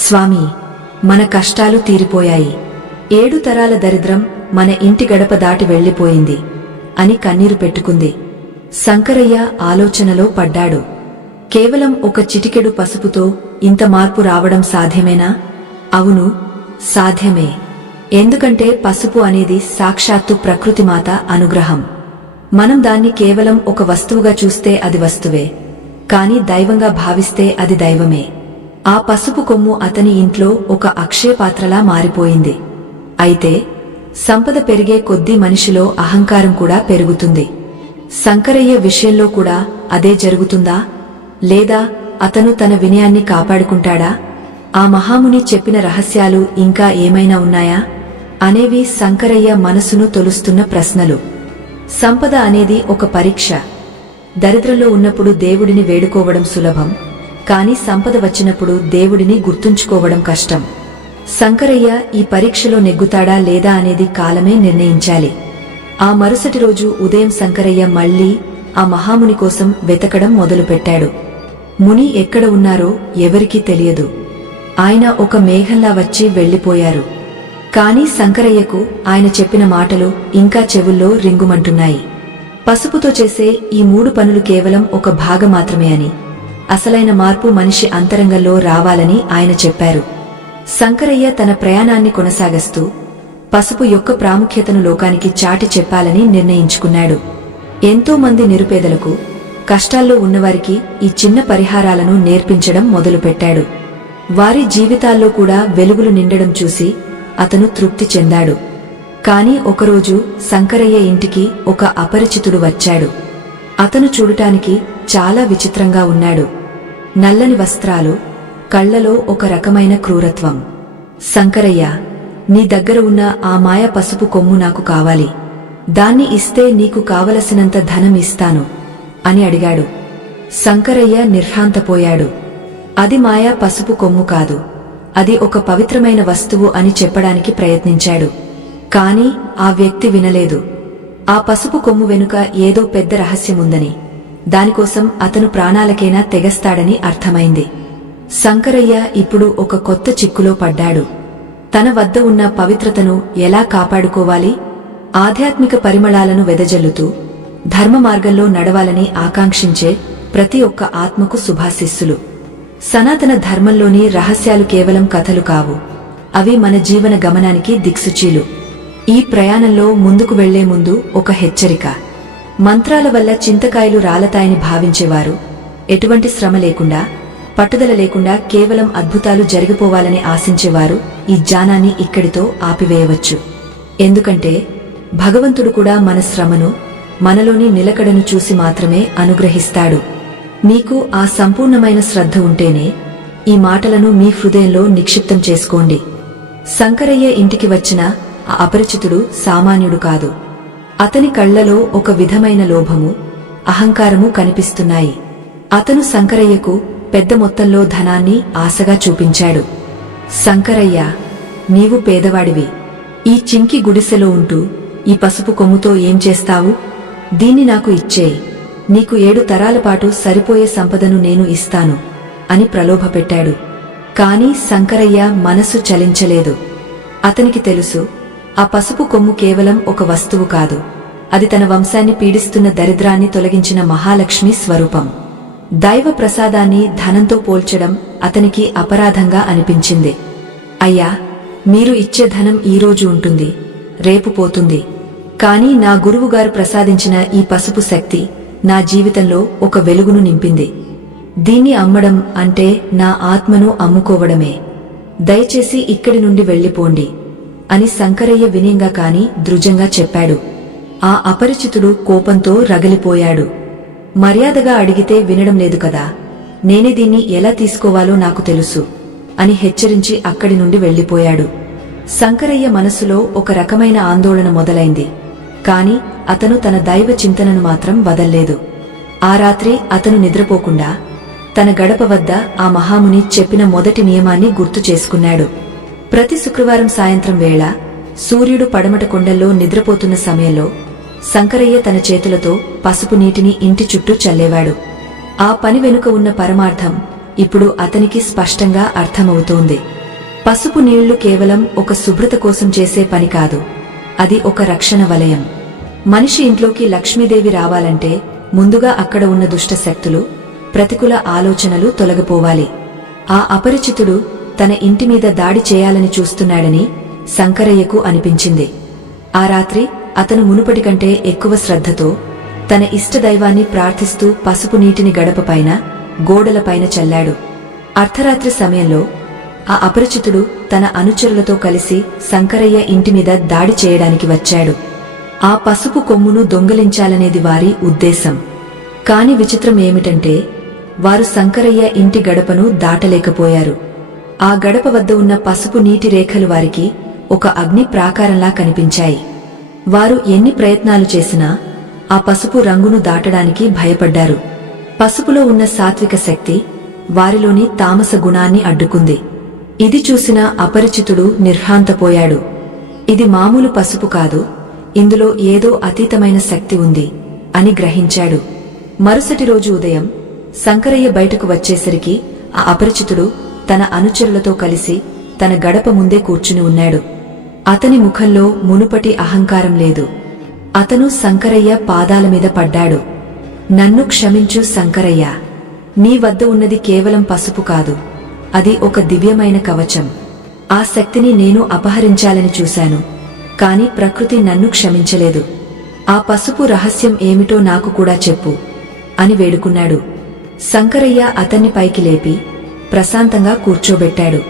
స్వామీ, మన కష్టాలు తీరిపోయాయి. 7 తరాల దరిద్రం మన ఇంటి గడప దాటి వెళ్లిపోయింది అని కన్నీరు పెట్టుకుంది. శంకరయ్య ఆలోచనలో పడ్డాడు. కేవలం ఒక చిటికెడు పసుపుతో ఇంత మార్పు రావడం సాధ్యమేనా? అవును, సాధ్యమే. ఎందుకంటే పసుపు అనేది సాక్షాత్తు ప్రకృతిమాత అనుగ్రహం. మనం దాన్ని కేవలం ఒక వస్తువుగా చూస్తే అది వస్తువే, కాని దైవంగా భావిస్తే అది దైవమే. ఆ పసుపు కొమ్ము అతని ఇంట్లో ఒక అక్షయ పాత్రలా మారిపోయింది. అయితే సంపద పెరిగే కొద్దీ మనిషిలో అహంకారం కూడా పెరుగుతుంది. శంకరయ్య విషయంలో కూడా అదే జరుగుతుందా? లేదా అతను తన వినయాన్ని కాపాడుకుంటాడా? ఆ మహాముని చెప్పిన రహస్యాలు ఇంకా ఏమైనా ఉన్నాయా అనేవి శంకరయ్య మనసును తొలుస్తున్న ప్రశ్నలు. సంపద అనేది ఒక పరీక్ష. దరిద్రంలో ఉన్నప్పుడు దేవుడిని వేడుకోవడం సులభం, కాని సంపద వచ్చినప్పుడు దేవుడిని గుర్తుంచుకోవడం కష్టం. శంకరయ్య ఈ పరీక్షలో నెగ్గుతాడా లేదా అనేది కాలమే నిర్ణయించాలి. ఆ మరుసటి రోజు ఉదయం శంకరయ్య మళ్లీ ఆ మహాముని కోసం వెతకడం మొదలుపెట్టాడు. ముని ఎక్కడ ఉన్నారో ఎవరికీ తెలియదు. ఆయన ఒక మేఘంలా వచ్చి వెళ్లిపోయారు. కాని శంకరయ్యకు ఆయన చెప్పిన మాటలు ఇంకా చెవుల్లో రింగుమంటున్నాయి. పసుపుతో చేసే ఈ 3 పనులు కేవలం ఒక భాగం మాత్రమే అని, అసలైన మార్పు మనిషి అంతరంగంలో రావాలని ఆయన చెప్పారు. శంకరయ్య తన ప్రయాణాన్ని కొనసాగిస్తూ పసుపు యొక్క ప్రాముఖ్యతను లోకానికి చాటి చెప్పాలని నిర్ణయించుకున్నాడు. ఎంతో మంది నిరుపేదలకు, కష్టాల్లో ఉన్నవారికి ఈ చిన్న పరిహారాలను నేర్పించడం మొదలుపెట్టాడు. వారి జీవితాల్లో కూడా వెలుగులు నిండడం చూసి అతను తృప్తి చెందాడు. కాని ఒకరోజు శంకరయ్య ఇంటికి ఒక అపరిచితుడు వచ్చాడు. అతను చూడటానికి చాలా విచిత్రంగా ఉన్నాడు. నల్లని వస్త్రాలు, కళ్లలో ఒక రకమైన క్రూరత్వం. శంకరయ్య, నీ దగ్గర ఉన్న ఆ మాయ పసుపు కొమ్ము నాకు కావాలి. దాన్ని ఇస్తే నీకు కావలసినంత ధనం ఇస్తాను అని అడిగాడు. శంకరయ్య నిర్ఘాంతపోయాడు. అది మాయా పసుపు కొమ్ము కాదు, అది ఒక పవిత్రమైన వస్తువు అని చెప్పడానికి ప్రయత్నించాడు. కాని ఆ వ్యక్తి వినలేదు. ఆ పసుపు కొమ్ము వెనుక ఏదో పెద్ద రహస్యముందని, దానికోసం అతను ప్రాణాలకైనా తెగస్తాడని అర్థమైంది. శంకరయ్య ఇప్పుడు ఒక కొత్త చిక్కులో పడ్డాడు. తన వద్ద ఉన్న పవిత్రతను ఎలా కాపాడుకోవాలి? ఆధ్యాత్మిక పరిమళాలను వెదజల్లుతూ ధర్మ మార్గంలో నడవాలని ఆకాంక్షించే ప్రతి ఒక్క ఆత్మకు శుభాశిస్సులు. సనాతన ధర్మంలోని రహస్యాలు కేవలం కథలు కావు, అవి మన జీవన గమనానికి దిక్సూచీలు. ఈ ప్రయాణంలో ముందుకు వెళ్లే ముందు ఒక హెచ్చరిక. మంత్రాల వల్ల చింతకాయలు రాలతాయని భావించేవారు, ఎటువంటి శ్రమ లేకుండా, పట్టుదల లేకుండా కేవలం అద్భుతాలు జరిగిపోవాలని ఆశించేవారు ఈ జ్ఞానాన్ని ఇక్కడితో ఆపివేయవచ్చు. ఎందుకంటే భగవంతుడు కూడా మన శ్రమను, మనలోని నిలకడను చూసి మాత్రమే అనుగ్రహిస్తాడు. మీకు ఆ సంపూర్ణమైన శ్రద్ధ ఉంటేనే ఈ మాటలను మీ హృదయంలో నిక్షిప్తం చేసుకోండి. శంకరయ్య ఇంటికి వచ్చిన ఆ అపరిచితుడు సామాన్యుడు కాదు. అతని కళ్లలో ఒక విధమైన లోభము, అహంకారము కనిపిస్తున్నాయి. అతను శంకరయ్యకు పెద్ద మొత్తంలో ధనాన్ని ఆశగా చూపించాడు. శంకరయ్య, నీవు పేదవాడివి. ఈ చింకి గుడిసెలో ఉంటూ ఈ పసుపు కొమ్ముతో ఏం చేస్తావు? దీన్ని నాకు ఇచ్చేయి. నీకు 7 తరాల పాటు సరిపోయే సంపదను నేను ఇస్తాను అని ప్రలోభపెట్టాడు. కాని శంకరయ్య మనసు చలించలేదు. అతనికి తెలుసు, ఆ పసుపు కొమ్ము కేవలం ఒక వస్తువు కాదు, అది తన వంశాన్ని పీడిస్తున్న దరిద్రాన్ని తొలగించిన మహాలక్ష్మి స్వరూపం. దైవ ప్రసాదాన్ని ధనంతో పోల్చడం అతనికి అపరాధంగా అనిపించింది. అయ్యా, మీరు ఇచ్చే ధనం ఈరోజు ఉంటుంది, రేపు పోతుంది. కాని నా గురువుగారు ప్రసాదించిన ఈ పసుపు శక్తి నా జీవితంలో ఒక వెలుగును నింపింది. దీన్ని అమ్మడం అంటే నా ఆత్మను అమ్ముకోవడమే. దయచేసి ఇక్కడి నుండి వెళ్ళిపోండి అని శంకరయ్య వినయంగా కాని దృఢంగా చెప్పాడు. ఆ అపరిచితుడు కోపంతో రగిలిపోయాడు. మర్యాదగా అడిగితే వినడం లేదు కదా, నేనే దీన్ని ఎలా తీసుకోవాలో నాకు తెలుసు అని హెచ్చరించి అక్కడి నుండి వెళ్లిపోయాడు. శంకరయ్య మనసులో ఒక రకమైన ఆందోళన మొదలైంది. కాని అతను తన దైవ చింతనను మాత్రం వదల్లేదు. ఆ రాత్రి అతను నిద్రపోకుండా తన గడప వద్ద ఆ మహాముని చెప్పిన మొదటి నియమాన్ని గుర్తు చేసుకున్నాడు. ప్రతి శుక్రవారం సాయంత్రం వేళ సూర్యుడు పడమట కొండల్లో నిద్రపోతున్న సమయంలో శంకరయ్య తన చేతులతో పసుపు నీటిని ఇంటి చుట్టూ చల్లేవాడు. ఆ పని వెనుక ఉన్న పరమార్థం ఇప్పుడు అతనికి స్పష్టంగా అర్థమవుతోంది. పసుపు నీళ్లు కేవలం ఒక శుభ్రత కోసం చేసే పని కాదు, అది ఒక రక్షణ వలయం. మనిషి ఇంట్లోకి లక్ష్మీదేవి రావాలంటే ముందుగా అక్కడ ఉన్న దుష్ట శక్తులు, ప్రతికూల ఆలోచనలు తొలగిపోవాలి. ఆ అపరిచితుడు తన ఇంటి మీద దాడి చేయాలని చూస్తున్నాడని శంకరయ్యకు అనిపించింది. ఆ రాత్రి అతను మునుపటి కంటే ఎక్కువ శ్రద్ధతో తన ఇష్టదైవాన్ని ప్రార్థిస్తూ పసుపు నీటిని గడపపైన, గోడలపైన చల్లాడు. అర్ధరాత్రి సమయంలో ఆ అపరిచితుడు తన అనుచరులతో కలిసి శంకరయ్య ఇంటిమీద దాడి చేయడానికి వచ్చాడు. ఆ పసుపు కొమ్మును దొంగిలించాలనేది వారి ఉద్దేశం. కాని విచిత్రం ఏమిటంటే వారు శంకరయ్య ఇంటి గడపను దాటలేకపోయారు. ఆ గడప వద్ద ఉన్న పసుపు నీటి రేఖలు వారికి ఒక అగ్ని ప్రాకారంలా కనిపించాయి. వారు ఎన్ని ప్రయత్నాలు చేసినా ఆ పసుపు రంగును దాటడానికి భయపడ్డారు. పసుపులో ఉన్న సాత్విక శక్తి వారిలోని తామస గుణాన్ని అడ్డుకుంది. ఇది చూసిన అపరిచితుడు నిర్హాంతపోయాడు. ఇది మామూలు పసుపు కాదు, ఇందులో ఏదో అతీతమైన శక్తి ఉంది అని గ్రహించాడు. మరుసటి రోజు ఉదయం శంకరయ్య బయటకు వచ్చేసరికి ఆ అపరిచితుడు తన అనుచరులతో కలిసి తన గడప ముందే కూర్చుని ఉన్నాడు. అతని ముఖంలో మునుపటి అహంకారం లేదు. అతను శంకరయ్య పాదాల మీద పడ్డాడు. నన్ను క్షమించు శంకరయ్య, నీ వద్ద ఉన్నది కేవలం పసుపు కాదు, అది ఒక దివ్యమైన కవచం. ఆ శక్తిని నేను అపహరించాలని చూశాను, కాని ప్రకృతి నన్ను క్షమించలేదు. ఆ పసుపు రహస్యం ఏమిటో నాకు కూడా చెప్పు అని వేడుకున్నాడు. శంకరయ్య అతన్ని పైకి లేపి ప్రశాంతంగా కూర్చోబెట్టాడు.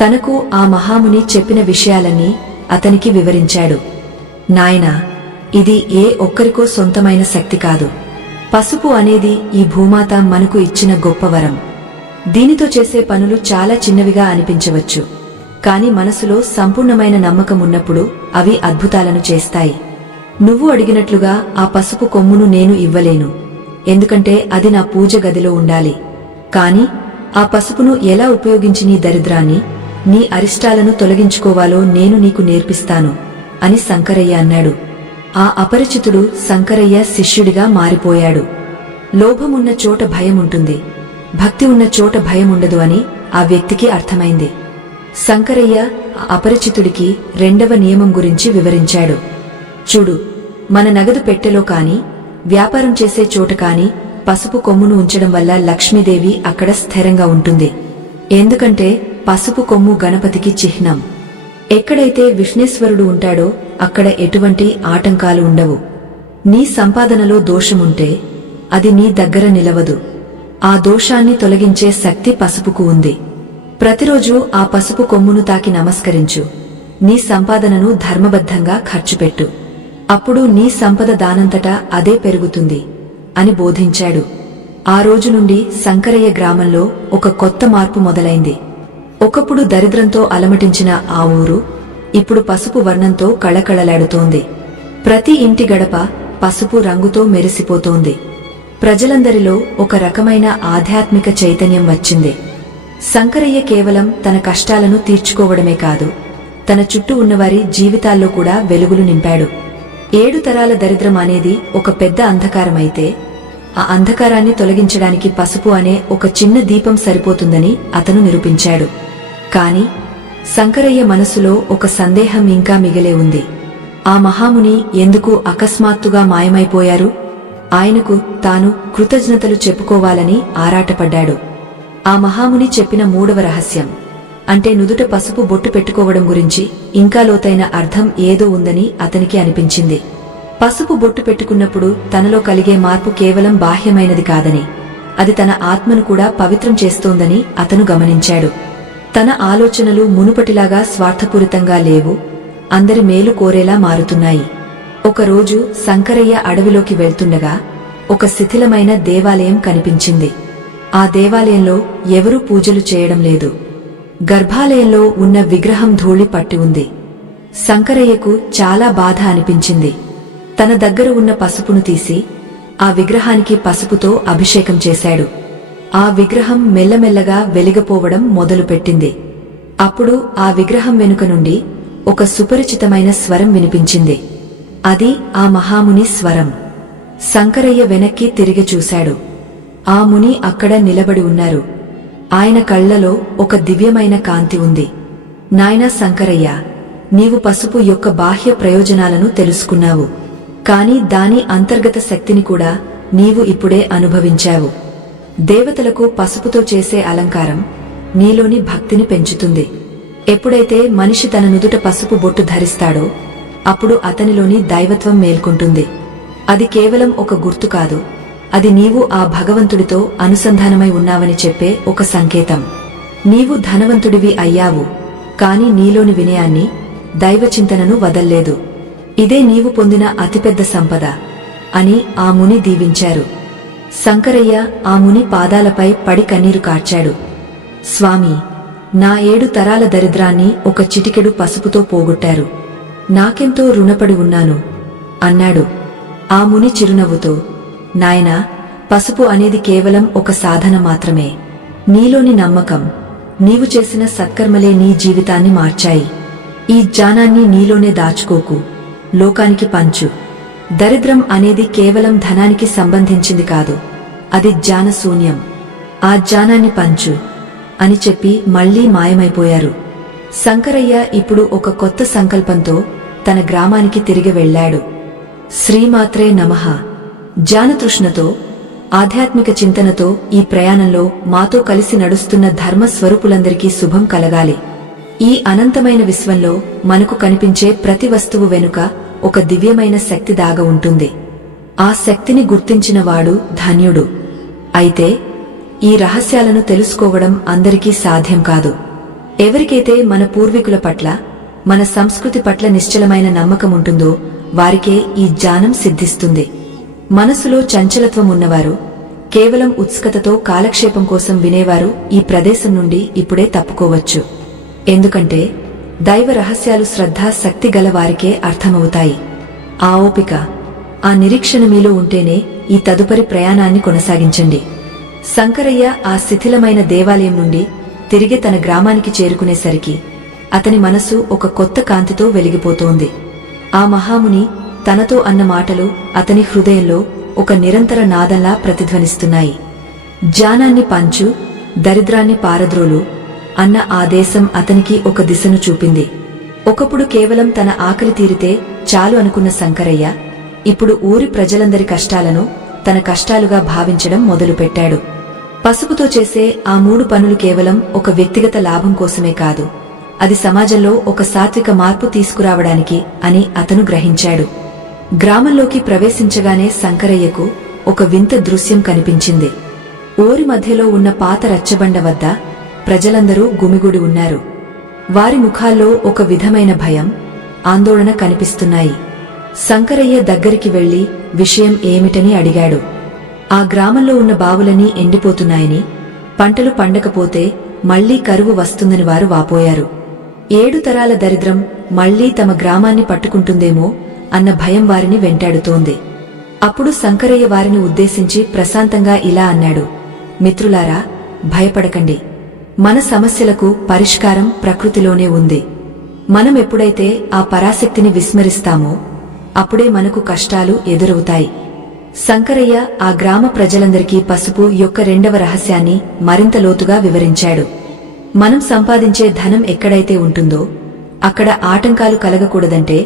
తనకు ఆ మహాముని చెప్పిన విషయాలన్నీ అతనికి వివరించాడు. నాయనా, ఇది ఏ ఒక్కరికో సొంతమైన శక్తి కాదు. పసుపు అనేది ఈ భూమాత మనకు ఇచ్చిన గొప్ప వరం. దీనితో చేసే పనులు చాలా చిన్నవిగా అనిపించవచ్చు, కాని మనసులో సంపూర్ణమైన నమ్మకం ఉన్నప్పుడు అవి అద్భుతాలను చేస్తాయి. నువ్వు అడిగినట్లుగా ఆ పసుపు కొమ్మును నేను ఇవ్వలేను, ఎందుకంటే అది నా పూజ గదిలో ఉండాలి. కాని ఆ పసుపును ఎలా ఉపయోగించి నీ దరిద్రాన్ని, నీ అరిష్టాలను తొలగించుకోవాలో నేను నీకు నేర్పిస్తాను అని శంకరయ్య అన్నాడు. ఆ అపరిచితుడు శంకరయ్య శిష్యుడిగా మారిపోయాడు. లోభమున్న చోట భయం ఉంటుంది, భక్తి ఉన్న చోట భయం ఉండదు అని ఆ వ్యక్తికి అర్థమైంది. శంకరయ్య ఆ అపరిచితుడికి రెండవ నియమం గురించి వివరించాడు. చూడు, మన నగదు పెట్టెలో కాని, వ్యాపారం చేసే చోట కాని పసుపు కొమ్మును ఉంచడం వల్ల లక్ష్మీదేవి అక్కడ స్థిరంగా ఉంటుంది. ఎందుకంటే పసుపు కొమ్ము గణపతికి చిహ్నం. ఎక్కడైతే విష్ణేశ్వరుడు ఉంటాడో అక్కడ ఎటువంటి ఆటంకాలు ఉండవు. నీ సంపాదనలో దోషముంటే అది నీ దగ్గర నిలవదు. ఆ దోషాన్ని తొలగించే శక్తి పసుపుకు ఉంది. ప్రతిరోజు ఆ పసుపు కొమ్మును తాకి నమస్కరించు. నీ సంపాదనను ధర్మబద్ధంగా ఖర్చుపెట్టు. అప్పుడు నీ సంపద దానంతటా అదే పెరుగుతుంది అని బోధించాడు. ఆ రోజు నుండి శంకరయ్య గ్రామంలో ఒక కొత్త మార్పు మొదలైంది. ఒకప్పుడు దరిద్రంతో అలమటించిన ఆ ఊరు ఇప్పుడు పసుపు వర్ణంతో కళకళలాడుతోంది. ప్రతి ఇంటి గడప పసుపు రంగుతో మెరిసిపోతోంది. ప్రజలందరిలో ఒక రకమైన ఆధ్యాత్మిక చైతన్యం వచ్చింది. శంకరయ్య కేవలం తన కష్టాలను తీర్చుకోవడమే కాదు, తన చుట్టూ ఉన్నవారి జీవితాల్లో కూడా వెలుగులు నింపాడు. 7 తరాల దరిద్రం అనేది ఒక పెద్ద అంధకారమైతే ఆ అంధకారాన్ని తొలగించడానికి పసుపు అనే ఒక చిన్న దీపం సరిపోతుందని అతను నిరూపించాడు. కాని శంకరయ్య మనసులో ఒక సందేహం ఇంకా మిగిలే ఉంది. ఆ మహాముని ఎందుకు అకస్మాత్తుగా మాయమైపోయారు? ఆయనకు తాను కృతజ్ఞతలు చెప్పుకోవాలని ఆరాటపడ్డాడు. ఆ మహాముని చెప్పిన 3వ రహస్యం అంటే నుదుట పసుపు బొట్టు పెట్టుకోవడం గురించి ఇంకా లోతైన అర్థం ఏదో ఉందని అతనికి అనిపించింది. పసుపు బొట్టు పెట్టుకున్నప్పుడు తనలో కలిగే మార్పు కేవలం బాహ్యమైనది కాదని, అది తన ఆత్మను కూడా పవిత్రం చేస్తోందని అతను గమనించాడు. తన ఆలోచనలు మునుపటిలాగా స్వార్థపూరితంగా లేవు, అందరి మేలు కోరేలా మారుతున్నాయి. ఒకరోజు శంకరయ్య అడవిలోకి వెళ్తుండగా ఒక శిథిలమైన దేవాలయం కనిపించింది. ఆ దేవాలయంలో ఎవరూ పూజలు చేయడం లేదు. గర్భాలయంలో ఉన్న విగ్రహం ధూళి పట్టి ఉంది. శంకరయ్యకు చాలా బాధ అనిపించింది. తన దగ్గర ఉన్న పసుపును తీసి ఆ విగ్రహానికి పసుపుతో అభిషేకం చేశాడు. ఆ విగ్రహం మెల్లమెల్లగా వెలిగిపోవడం మొదలుపెట్టింది. అప్పుడు ఆ విగ్రహం వెనుక నుండి ఒక సుపరిచితమైన స్వరం వినిపించింది. అది ఆ మహాముని స్వరం. శంకరయ్య వెనక్కి తిరిగి చూశాడు. ఆ ముని అక్కడ నిలబడి ఉన్నారు. ఆయన కళ్లలో ఒక దివ్యమైన కాంతి ఉంది. నాయనా శంకరయ్య, నీవు పసుపు యొక్క బాహ్య ప్రయోజనాలను తెలుసుకున్నావు. కాని దాని అంతర్గత శక్తిని కూడా నీవు ఇప్పుడే అనుభవించావు. దేవతలకు పసుపుతో చేసే అలంకారం నీలోని భక్తిని పెంచుతుంది. ఎప్పుడైతే మనిషి తన నుదుట పసుపు బొట్టు ధరిస్తాడో అప్పుడు అతనిలోని దైవత్వం మేల్కొంటుంది. అది కేవలం ఒక గుర్తు కాదు, అది నీవు ఆ భగవంతుడితో అనుసంధానమై ఉన్నావని చెప్పే ఒక సంకేతం. నీవు ధనవంతుడివి అయ్యావు, కాని నీలోని వినయాన్ని, దైవచింతనను వదల్లేదు. ఇదే నీవు పొందిన అతిపెద్ద సంపద అని ఆ ముని దీవించారు. శంకరయ్య ఆ ముని పాదాలపై పడి కన్నీరు కార్చాడు. స్వామి, నా 7 తరాల దరిద్రాన్ని ఒక చిటికెడు పసుపుతో పోగొట్టారు. నాకెంతో రుణపడి ఉన్నాను అన్నాడు. ఆ ముని చిరునవ్వుతో, నాయనా, పసుపు అనేది కేవలం ఒక సాధన మాత్రమే. నీలోని నమ్మకం, నీవు చేసిన సత్కర్మలే నీ జీవితాన్ని మార్చాయి. ఈ జ్ఞానాన్ని నీలోనే దాచుకోకు, లోకానికి పంచు. దరిద్రం అనేది కేవలం ధనానికి సంబంధించింది కాదు, అది జ్ఞానశూన్యం. ఆ జ్ఞానాన్ని పంచు అని చెప్పి మళ్లీ మాయమైపోయారు. శంకరయ్య ఇప్పుడు ఒక కొత్త సంకల్పంతో తన గ్రామానికి తిరిగి వెళ్లాడు. శ్రీమాత్రే నమః. జ్ఞానతృష్ణతో, ఆధ్యాత్మిక చింతనతో ఈ ప్రయాణంలో మాతో కలిసి నడుస్తున్న ధర్మస్వరూపులందరికీ శుభం కలగాలి. ఈ అనంతమైన విశ్వంలో మనకు కనిపించే ప్రతి వస్తువు వెనుక ఒక దివ్యమైన శక్తి దాగ ఉంటుంది. ఆ శక్తిని గుర్తించినవాడు ధన్యుడు. అయితే ఈ రహస్యాలను తెలుసుకోవడం అందరికీ సాధ్యం కాదు. ఎవరికైతే మన పూర్వీకుల పట్ల, మన సంస్కృతి పట్ల నిశ్చలమైన నమ్మకం ఉంటుందో వారికే ఈ జ్ఞానం సిద్ధిస్తుంది. మనసులో చంచలత్వం ఉన్నవారు, కేవలం ఉత్సుకతతో కాలక్షేపం కోసం వినేవారు ఈ ప్రదేశం నుండి ఇప్పుడే తప్పుకోవచ్చు. ఎందుకంటే దైవ రహస్యాలు శ్రద్ధ శక్తి గల వారికే అర్థమవుతాయి. ఆ ఓపిక, ఆ నిరీక్షణ మీలో ఉంటేనే ఈ తదుపరి ప్రయాణాన్ని కొనసాగించండి. శంకరయ్య ఆ శిథిలమైన దేవాలయం నుండి తిరిగి తన గ్రామానికి చేరుకునేసరికి అతని మనసు ఒక కొత్త కాంతితో వెలిగిపోతోంది. ఆ మహాముని తనతో అన్న మాటలు అతని హృదయంలో ఒక నిరంతర నాదంలా ప్రతిధ్వనిస్తున్నాయి. జ్ఞానాన్ని పంచు, దరిద్రాన్ని పారద్రోలు అన్న ఆదేశం అతనికి ఒక దిశను చూపింది. ఒకప్పుడు కేవలం తన ఆకలి తీరితే చాలు అనుకున్న శంకరయ్య ఇప్పుడు ఊరి ప్రజలందరి కష్టాలను తన కష్టాలుగా భావించడం మొదలుపెట్టాడు. పసుపుతో చేసే ఆ 3 పనులు కేవలం ఒక వ్యక్తిగత లాభం కోసమే కాదు, అది సమాజంలో ఒక సాత్విక మార్పు తీసుకురావడానికి అని అతను గ్రహించాడు. గ్రామంలోకి ప్రవేశించగానే శంకరయ్యకు ఒక వింత దృశ్యం కనిపించింది. ఊరి మధ్యలో ఉన్న పాత రచ్చబండ వద్ద ప్రజలందరూ గుమిగూడి ఉన్నారు. వారి ముఖాల్లో ఒక విధమైన భయం, ఆందోళన కనిపిస్తున్నాయి. శంకరయ్య దగ్గరికి వెళ్లి విషయం ఏమిటని అడిగాడు. ఆ గ్రామంలో ఉన్న బావులన్నీ ఎండిపోతున్నాయని, పంటలు పండకపోతే మళ్లీ కరువు వస్తుందని వారు వాపోయారు. 7 తరాల దరిద్రం మళ్లీ తమ గ్రామాన్ని పట్టుకుంటుందేమో అన్న భయం వారిని వెంటాడుతోంది. అప్పుడు శంకరయ్య వారిని ఉద్దేశించి ప్రశాంతంగా ఇలా అన్నాడు, మిత్రులారా, భయపడకండి. మన సమస్యలకు పరిష్కారం ప్రకృతిలోనే ఉంది. మనం ఎప్పుడైతే ఆ పరాశక్తిని విస్మరిస్తామో అప్పుడే మనకు కష్టాలు ఎదురవుతాయి. శంకరయ్య ఆ గ్రామ ప్రజలందరికీ పసుపు యొక్క 2వ రహస్యాన్ని మరింత లోతుగా వివరించాడు. మనం సంపాదించే ధనం ఎక్కడైతే ఉంటుందో అక్కడ ఆటంకాలు కలగకూడదంటే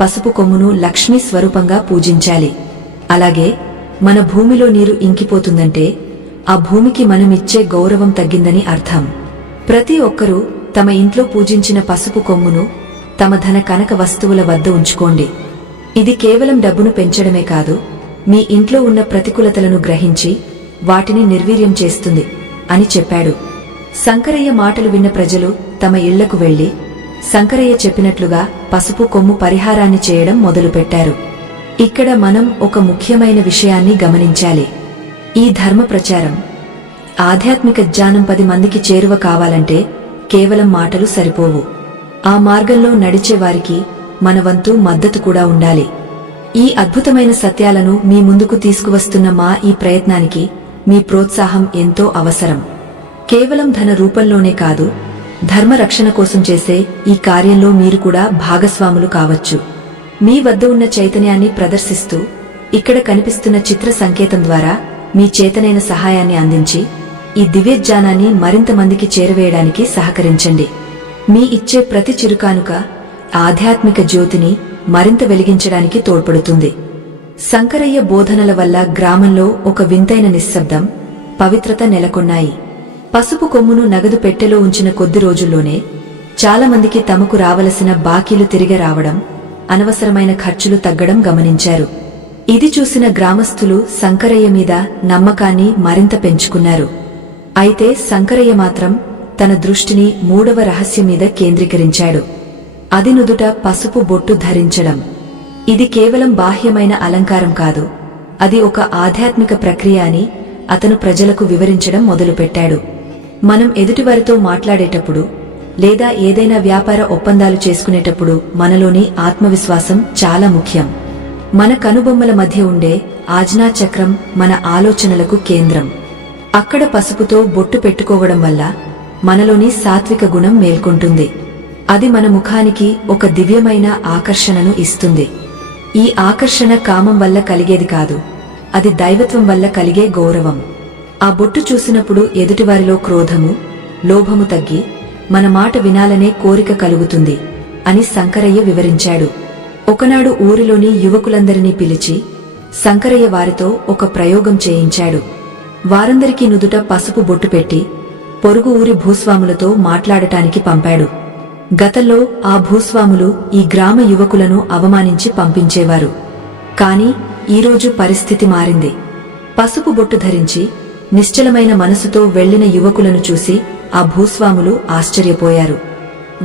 పసుపు కొమ్మును లక్ష్మీ స్వరూపంగా పూజించాలి. అలాగే మన భూమిలో నీరు ఇంకిపోతుందంటే ఆ భూమికి మనమిచ్చే గౌరవం తగ్గిందని అర్థం. ప్రతి ఒక్కరూ తమ ఇంట్లో పూజించిన పసుపు కొమ్మును తమ ధన కనక వస్తువుల వద్ద ఉంచుకోండి. ఇది కేవలం డబ్బును పెంచడమే కాదు, మీ ఇంట్లో ఉన్న ప్రతికూలతలను గ్రహించి వాటిని నిర్వీర్యం చేస్తుంది అని చెప్పాడు. శంకరయ్య మాటలు విన్న ప్రజలు తమ ఇళ్లకు వెళ్లి శంకరయ్య చెప్పినట్లుగా పసుపు కొమ్ము పరిహారాన్ని చేయడం మొదలుపెట్టారు. ఇక్కడ మనం ఒక ముఖ్యమైన విషయాన్ని గమనించాలి. ఈ ధర్మ ప్రచారం, ఆధ్యాత్మిక జ్ఞానం 10 మందికి చేరువ కావాలంటే కేవలం మాటలు సరిపోవు. ఆ మార్గంలో నడిచే వారికి మన వంతు మద్దతు కూడా ఉండాలి. ఈ అద్భుతమైన సత్యాలను మీ ముందుకు తీసుకువస్తున్న మా ఈ ప్రయత్నానికి మీ ప్రోత్సాహం ఎంతో అవసరం. కేవలం ధన రూపంలోనే కాదు, ధర్మ రక్షణ కోసం చేసే ఈ కార్యంలో మీరు కూడా భాగస్వాములు కావచ్చు. మీ వద్ద ఉన్న చైతన్యాన్ని ప్రదర్శిస్తూ ఇక్కడ కనిపిస్తున్న చిత్ర సంకేతం ద్వారా మీ చేతనైన సహాయాన్ని అందించి ఈ దివ్యజ్ఞానాన్ని మరింత మందికి చేరవేయడానికి సహకరించండి. మీ ఇచ్చే ప్రతి చిరుకానుక ఆధ్యాత్మిక జ్యోతిని మరింత వెలిగించడానికి తోడ్పడుతుంది. శంకరయ్య బోధనల వల్ల గ్రామంలో ఒక వింతైన నిశ్శబ్దం, పవిత్రత నెలకొన్నాయి. పసుపు కొమ్మును నగదు పెట్టెలో ఉంచిన కొద్ది రోజుల్లోనే చాలా మందికి తమకు రావలసిన బాకీలు తిరిగి రావడం, అనవసరమైన ఖర్చులు తగ్గడం గమనించారు. ఇది చూసిన గ్రామస్తులు శంకరయ్య మీద నమ్మకాన్ని మరింత పెంచుకున్నారు. అయితే శంకరయ్య మాత్రం తన దృష్టిని మూడవ రహస్యం మీద కేంద్రీకరించాడు. అది నుదుట పసుపు బొట్టు ధరించడం. ఇది కేవలం బాహ్యమైన అలంకారం కాదు, అది ఒక ఆధ్యాత్మిక ప్రక్రియ అని అతను ప్రజలకు వివరించడం మొదలుపెట్టాడు. మనం ఎదుటివారితో మాట్లాడేటప్పుడు లేదా ఏదైనా వ్యాపార ఒప్పందాలు చేసుకునేటప్పుడు మనలోని ఆత్మవిశ్వాసం చాలా ముఖ్యం. మన కనుబొమ్మల మధ్య ఉండే ఆజ్ఞాచక్రం మన ఆలోచనలకు కేంద్రం. అక్కడ పసుపుతో బొట్టు పెట్టుకోవడం వల్ల మనలోని సాత్విక గుణం మేల్కొంటుంది. అది మన ముఖానికి ఒక దివ్యమైన ఆకర్షణను ఇస్తుంది. ఈ ఆకర్షణ కామం వల్ల కలిగేది కాదు, అది దైవత్వం వల్ల కలిగే గౌరవం. ఆ బొట్టు చూసినప్పుడు ఎదుటివారిలో క్రోధము, లోభము తగ్గి మన మాట వినాలనే కోరిక కలుగుతుంది అని శంకరయ్య వివరించాడు. ఒకనాడు ఊరిలోని యువకులందరినీ పిలిచి శంకరయ్య వారితో ఒక ప్రయోగం చేయించాడు. వారందరికీ నుదుట పసుపు బొట్టు పెట్టి పొరుగు ఊరి భూస్వాములతో మాట్లాడటానికి పంపాడు. గతంలో ఆ భూస్వాములు ఈ గ్రామ యువకులను అవమానించి పంపించేవారు. కాని ఈరోజు పరిస్థితి మారింది. పసుపు బొట్టు ధరించి నిశ్చలమైన మనసుతో వెళ్లిన యువకులను చూసి ఆ భూస్వాములు ఆశ్చర్యపోయారు.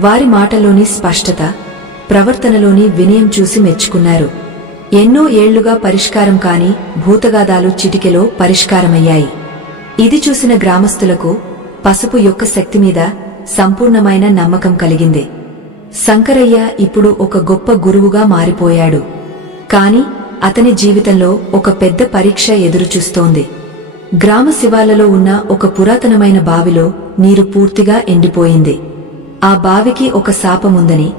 వారి మాటల్లోని స్పష్టత, ప్రవర్తనలోని వినయం చూసి మెచ్చుకున్నారు. ఎన్నో ఏళ్లుగా పరిష్కారం కాని భూతగాదాలు చిటికెలో పరిష్కారమయ్యాయి. ఇది చూసిన గ్రామస్తులకు పసుపు యొక్క శక్తి మీద సంపూర్ణమైన నమ్మకం కలిగింది. శంకరయ్య ఇప్పుడు ఒక గొప్ప గురువుగా మారిపోయాడు. కాని అతని జీవితంలో ఒక పెద్ద పరీక్ష ఎదురుచూస్తోంది. గ్రామ శివార్లలో ఉన్న ఒక పురాతనమైన బావిలో నీరు పూర్తిగా ఎండిపోయింది. ఆ బావికి ఒక శాపముందని,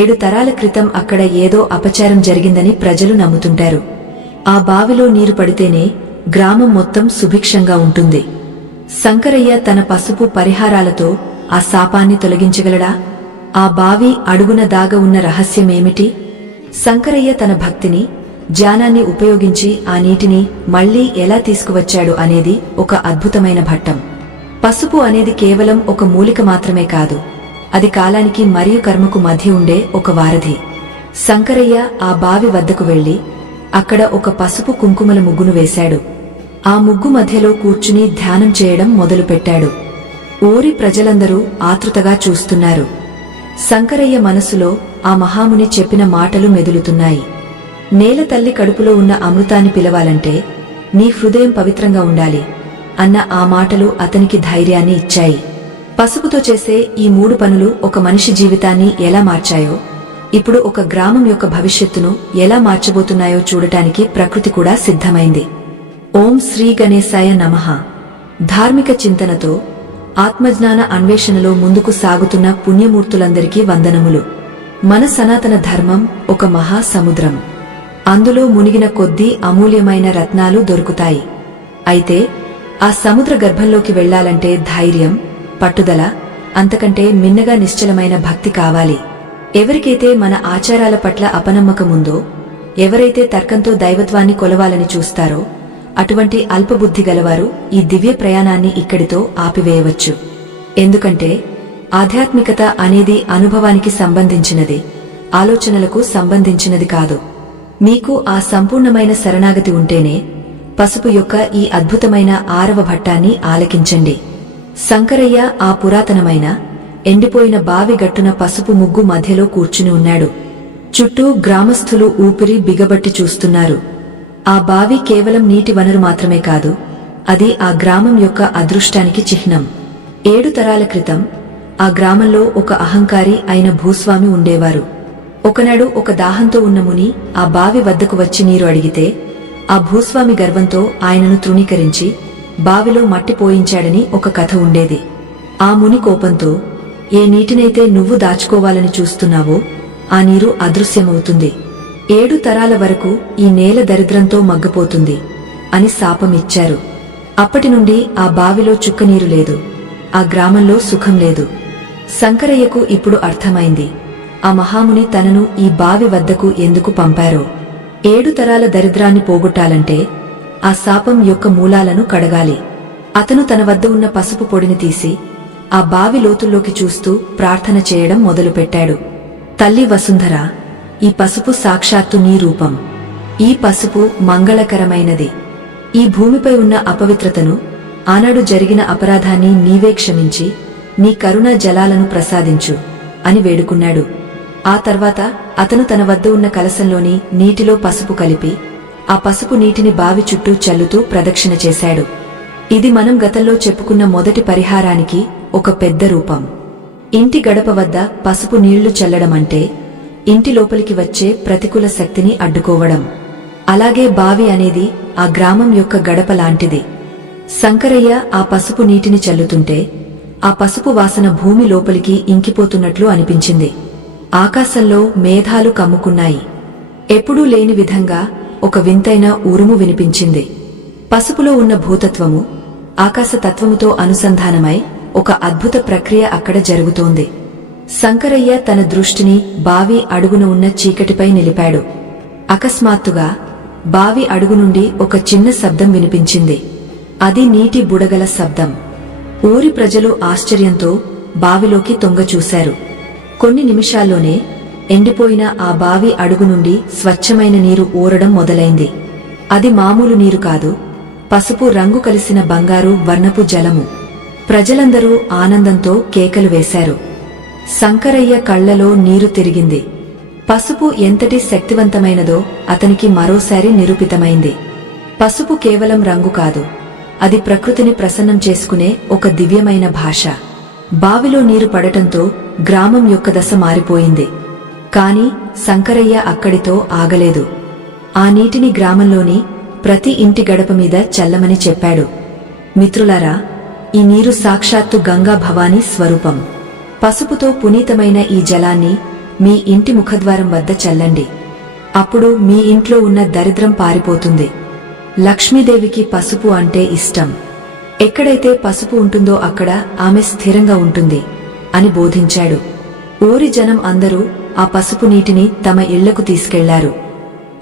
7 తరాల క్రితం అక్కడ ఏదో అపచారం జరిగిందని ప్రజలు నమ్ముతుంటారు. ఆ బావిలో నీరు పడితేనే గ్రామం మొత్తం సుభిక్షంగా ఉంటుంది. శంకరయ్య తన పసుపు పరిహారాలతో ఆ శాపాన్ని తొలగించగలడా? ఆ బావి అడుగున దాగ ఉన్న రహస్యమేమిటి? శంకరయ్య తన భక్తిని, జ్ఞానాన్ని ఉపయోగించి ఆ నీటిని మళ్లీ ఎలా తీసుకువచ్చాడు అనేది ఒక అద్భుతమైన ఘట్టం. పసుపు అనేది కేవలం ఒక మూలిక మాత్రమే కాదు, అది కాలానికి మరియు కర్మకు మధ్య ఉండే ఒక వారధి. శంకరయ్య ఆ బావి వద్దకు వెళ్లి అక్కడ ఒక పసుపు కుంకుమల ముగ్గును వేశాడు. ఆ ముగ్గు మధ్యలో కూర్చుని ధ్యానం చేయడం మొదలుపెట్టాడు. ఊరి ప్రజలందరూ ఆతృతగా చూస్తున్నారు. శంకరయ్య మనసులో ఆ మహాముని చెప్పిన మాటలు మెదులుతున్నాయి. నేల తల్లి కడుపులో ఉన్న అమృతాన్ని పిలవాలంటే నీ హృదయం పవిత్రంగా ఉండాలి అన్న ఆ మాటలు అతనికి ధైర్యాన్ని ఇచ్చాయి. పసుపుతో చేసే ఈ 3 పనులు ఒక మనిషి జీవితాన్ని ఎలా మార్చాయో, ఇప్పుడు ఒక గ్రామం యొక్క భవిష్యత్తును ఎలా మార్చబోతున్నాయో చూడటానికి ప్రకృతి కూడా సిద్ధమైంది. ఓం శ్రీ గణేశాయ నమః. ధార్మిక చింతనతో ఆత్మజ్ఞాన అన్వేషణలో ముందుకు సాగుతున్న పుణ్యమూర్తులందరికీ వందనములు. మన సనాతన ధర్మం ఒక మహాసముద్రం. అందులో మునిగిన కొద్దీ అమూల్యమైన రత్నాలు దొరుకుతాయి. అయితే ఆ సముద్ర గర్భంలోకి వెళ్లాలంటే ధైర్యం, పట్టుదల, అంతకంటే మిన్నగా నిశ్చలమైన భక్తి కావాలి. ఎవరికైతే మన ఆచారాల పట్ల అపనమ్మకముందో, ఎవరైతే తర్కంతో దైవత్వాన్ని కొలవాలని చూస్తారో, అటువంటి అల్పబుద్ధి గలవారు ఈ దివ్య ప్రయాణాన్ని ఇక్కడితో ఆపివేయవచ్చు. ఎందుకంటే ఆధ్యాత్మికత అనేది అనుభవానికి సంబంధించినది, ఆలోచనలకు సంబంధించినది కాదు. మీకు ఆ సంపూర్ణమైన శరణాగతి ఉంటేనే పసుపు యొక్క ఈ అద్భుతమైన 6వ ఘట్టాన్ని ఆలకించండి. శంకరయ్య ఆ పురాతనమైన ఎండిపోయిన బావి గట్టున పసుపు ముగ్గు మధ్యలో కూర్చుని ఉన్నాడు. చుట్టూ గ్రామస్థులు ఊపిరి బిగబట్టి చూస్తున్నారు. ఆ బావి కేవలం నీటి వనరు మాత్రమే కాదు, అది ఆ గ్రామం యొక్క అదృష్టానికి చిహ్నం. 7 తరాల క్రితం ఆ గ్రామంలో ఒక అహంకారి అయిన భూస్వామి ఉండేవారు. ఒకనాడు ఒక దాహంతో ఉన్న ముని ఆ బావి వద్దకు వచ్చి నీరు అడిగితే, ఆ భూస్వామి గర్వంతో ఆయనను తృణీకరించి బావిలో మట్టి పోయించాడని ఒక కథ ఉండేది. ఆ ముని కోపంతో, ఏ నీటినైతే నువ్వు దాచుకోవాలని చూస్తున్నావో ఆ నీరు అదృశ్యమవుతుంది, 7 తరాల వరకు ఈ నేల దరిద్రంతో మగ్గిపోతుంది అని శాపం ఇచ్చారు. అప్పటి నుండి ఆ బావిలో చుక్కనీరు లేదు, ఆ గ్రామంలో సుఖం లేదు. శంకరయ్యకు ఇప్పుడు అర్థమైంది, ఆ మహాముని తనను ఈ బావి వద్దకు ఎందుకు పంపారో. 7 తరాల దరిద్రాన్ని పోగొట్టాలంటే ఆ శాపం యొక్క మూలాలను కడగాలి. అతను తన వద్ద ఉన్న పసుపు పొడిని తీసి ఆ బావి లోతుల్లోకి చూస్తూ ప్రార్థన చేయడం మొదలుపెట్టాడు. తల్లి వసుంధర, ఈ పసుపు సాక్షాత్తు నీ రూపం. ఈ పసుపు మంగళకరమైనది. ఈ భూమిపై ఉన్న అపవిత్రతను, ఆనాడు జరిగిన అపరాధాన్ని నీవే క్షమించి నీ కరుణా జలాలను ప్రసాదించు అని వేడుకున్నాడు. ఆ తర్వాత అతను తన వద్ద ఉన్న కలశంలోని నీటిలో పసుపు కలిపి ఆ పసుపు నీటిని బావి చుట్టూ చల్లుతూ ప్రదక్షిణ చేశాడు. ఇది మనం గతంలో చెప్పుకున్న మొదటి పరిహారానికి ఒక పెద్ద రూపం. ఇంటి గడప వద్ద పసుపు నీళ్లు చల్లడమంటే ఇంటి లోపలికి వచ్చే ప్రతికూల శక్తిని అడ్డుకోవడం. అలాగే బావి అనేది ఆ గ్రామం యొక్క గడప లాంటిది. శంకరయ్య ఆ పసుపు నీటిని చల్లుతుంటే ఆ పసుపు వాసన భూమి లోపలికి ఇంకిపోతున్నట్లు అనిపించింది. ఆకాశంలో మేఘాలు కమ్ముకున్నాయి. ఎప్పుడూ లేని విధంగా ఒక వింతైన ఉరుము వినిపించింది. పసుపులో ఉన్న భూతత్వము ఆకాశతత్వముతో అనుసంధానమై ఒక అద్భుత ప్రక్రియ అక్కడ జరుగుతోంది. శంకరయ్య తన దృష్టిని బావి అడుగున ఉన్న చీకటిపై నిలిపాడు. అకస్మాత్తుగా బావి అడుగు నుండి ఒక చిన్న శబ్దం వినిపించింది. అది నీటి బుడగల శబ్దం. ఊరి ప్రజలు ఆశ్చర్యంతో బావిలోకి తొంగచూశారు. కొన్ని నిమిషాల్లోనే ఎండిపోయిన ఆ బావి అడుగు నుండి స్వచ్ఛమైన నీరు ఊరడం మొదలైంది. అది మామూలు నీరు కాదు, పసుపు రంగు కలిసిన బంగారు వర్ణపు జలము. ప్రజలందరూ ఆనందంతో కేకలు వేశారు. శంకరయ్య కళ్లలో నీరు తిరిగింది. పసుపు ఎంతటి శక్తివంతమైనదో అతనికి మరోసారి నిరూపితమైంది. పసుపు కేవలం రంగు కాదు, అది ప్రకృతిని ప్రసన్నం చేసుకునే ఒక దివ్యమైన భాష. బావిలో నీరు పడటంతో గ్రామం యొక్క దశ మారిపోయింది. కాని శంకరయ్య అక్కడితో ఆగలేదు. ఆ నీటిని గ్రామంలోని ప్రతి ఇంటి గడప మీద చల్లమని చెప్పాడు. మిత్రులారా, ఈ నీరు సాక్షాత్తు గంగా భవానీ స్వరూపం. పసుపుతో పునీతమైన ఈ జలాన్ని మీ ఇంటి ముఖద్వారం వద్ద చల్లండి. అప్పుడు మీ ఇంట్లో ఉన్న దరిద్రం పారిపోతుంది. లక్ష్మీదేవికి పసుపు అంటే ఇష్టం. ఎక్కడైతే పసుపు ఉంటుందో అక్కడ ఆమె స్థిరంగా ఉంటుంది అని బోధించాడు. ఊరి జనం అందరూ ఆ పసుపు నీటిని తమ ఇళ్లకు తీసుకెళ్లారు.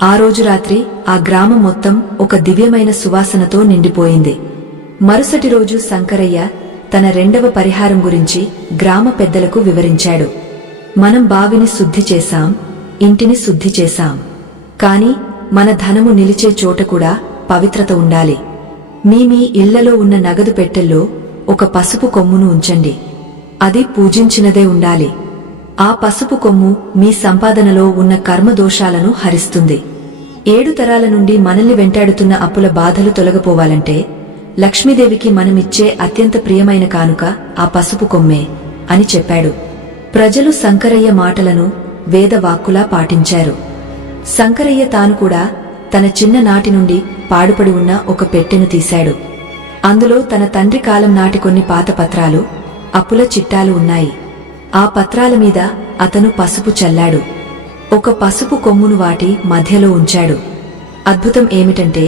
ఆ రోజు రాత్రి ఆ గ్రామం మొత్తం ఒక దివ్యమైన సువాసనతో నిండిపోయింది. మరుసటి రోజు శంకరయ్య తన రెండవ పరిహారం గురించి గ్రామ పెద్దలకు వివరించాడు. మనం బావిని శుద్ధి చేశాం, ఇంటిని శుద్ధి చేశాం. కాని మన ధనము నిలిచే చోట కూడా పవిత్రత ఉండాలి. మీ ఇళ్లలో ఉన్న నగదు పెట్టెల్లో ఒక పసుపు కొమ్మును ఉంచండి. అది పూజించినదే ఉండాలి. ఆ పసుపు కొమ్ము మీ సంపాదనలో ఉన్న కర్మదోషాలను హరిస్తుంది. 7 తరాల నుండి మనల్ని వెంటాడుతున్న అప్పుల బాధలు తొలగిపోవాలంటే లక్ష్మీదేవికి మనమిచ్చే అత్యంత ప్రియమైన కానుక ఆ పసుపు కొమ్మే అని చెప్పాడు. ప్రజలు శంకరయ్య మాటలను వేదవాక్కులా పాటించారు. శంకరయ్య తాను కూడా తన చిన్ననాటి నుండి పాడుపడి ఉన్న ఒక పెట్టెను తీశాడు. అందులో తన తండ్రి కాలం నాటి కొన్ని పాత పత్రాలు, అప్పుల చిట్టాలు ఉన్నాయి. ఆ పత్రాల మీద అతను పసుపు చల్లాడు. ఒక పసుపు కొమ్మును వాటి మధ్యలో ఉంచాడు. అద్భుతం ఏమిటంటే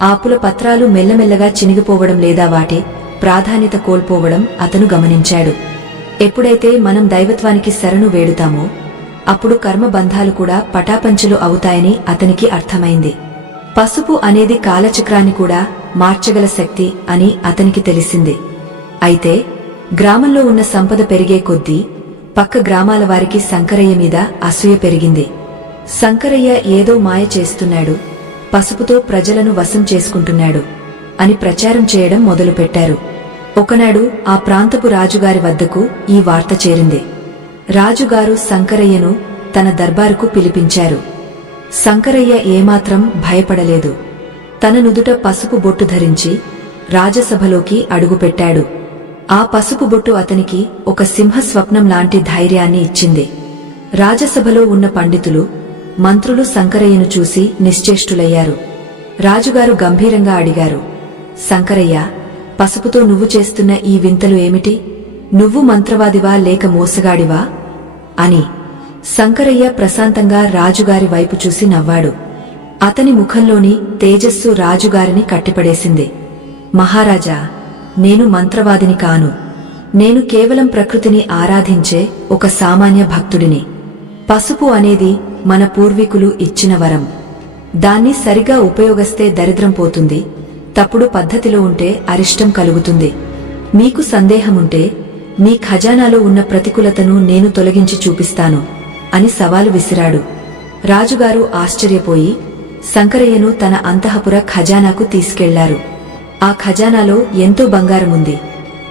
ఆ అప్పుల పత్రాలు మెల్లమెల్లగా చినిగిపోవడం లేదా వాటి ప్రాధాన్యత కోల్పోవడం అతను గమనించాడు. ఎప్పుడైతే మనం దైవత్వానికి శరణు వేడుతామో అప్పుడు కర్మబంధాలు కూడా పటాపంచలు అవుతాయని అతనికి అర్థమైంది. పసుపు అనేది కాలచక్రాన్ని కూడా మార్చగల శక్తి అని అతనికి తెలిసింది. అయితే గ్రామంలో ఉన్న సంపద పెరిగే కొద్దీ పక్క గ్రామాల వారికి శంకరయ్య మీద అసూయ పెరిగింది. శంకరయ్య ఏదో మాయ చేస్తున్నాడు, పసుపుతో ప్రజలను వశం చేసుకుంటున్నాడు అని ప్రచారం చేయడం మొదలుపెట్టారు. ఒకనాడు ఆ ప్రాంతపు రాజుగారి వద్దకు ఈ వార్త చేరింది. రాజుగారు శంకరయ్యను తన దర్బారుకు పిలిపించారు. శంకరయ్య ఏమాత్రం భయపడలేదు. తన నుదుట పసుపు బొట్టు ధరించి రాజసభలోకి అడుగుపెట్టాడు. ఆ పసుపు బొట్టు అతనికి ఒక సింహ స్వప్నం లాంటి ధైర్యాన్ని ఇచ్చింది. రాజసభలో ఉన్న పండితులు, మంత్రులు శంకరయ్యను చూసి నిశ్చేష్టులయ్యారు. రాజుగారు గంభీరంగా అడిగారు, శంకరయ్య, పసుపుతో నువ్వు చేస్తున్న ఈ వింతలు ఏమిటి? నువ్వు మంత్రవాదివా లేక మోసగాడివా అని. శంకరయ్య ప్రశాంతంగా రాజుగారి వైపు చూసి నవ్వాడు. అతని ముఖంలోని తేజస్సు రాజుగారిని కట్టిపడేసింది. మహారాజా, నేను మంత్రవాదిని కాను. నేను కేవలం ప్రకృతిని ఆరాధించే ఒక సామాన్య భక్తుడిని. పసుపు అనేది మన పూర్వీకులు ఇచ్చిన వరం. దాన్ని సరిగా ఉపయోగిస్తే దరిద్రం పోతుంది, తప్పుడు పద్ధతిలో ఉంటే అరిష్టం కలుగుతుంది. మీకు సందేహముంటే మీ ఖజానాలో ఉన్న ప్రతికూలతను నేను తొలగించి చూపిస్తాను అని సవాలు విసిరాడు. రాజుగారు ఆశ్చర్యపోయి శంకరయ్యను తన అంతఃపుర ఖజానాకు తీసుకెళ్లారు. ఆ ఖజానాలో ఎంతో బంగారముంది.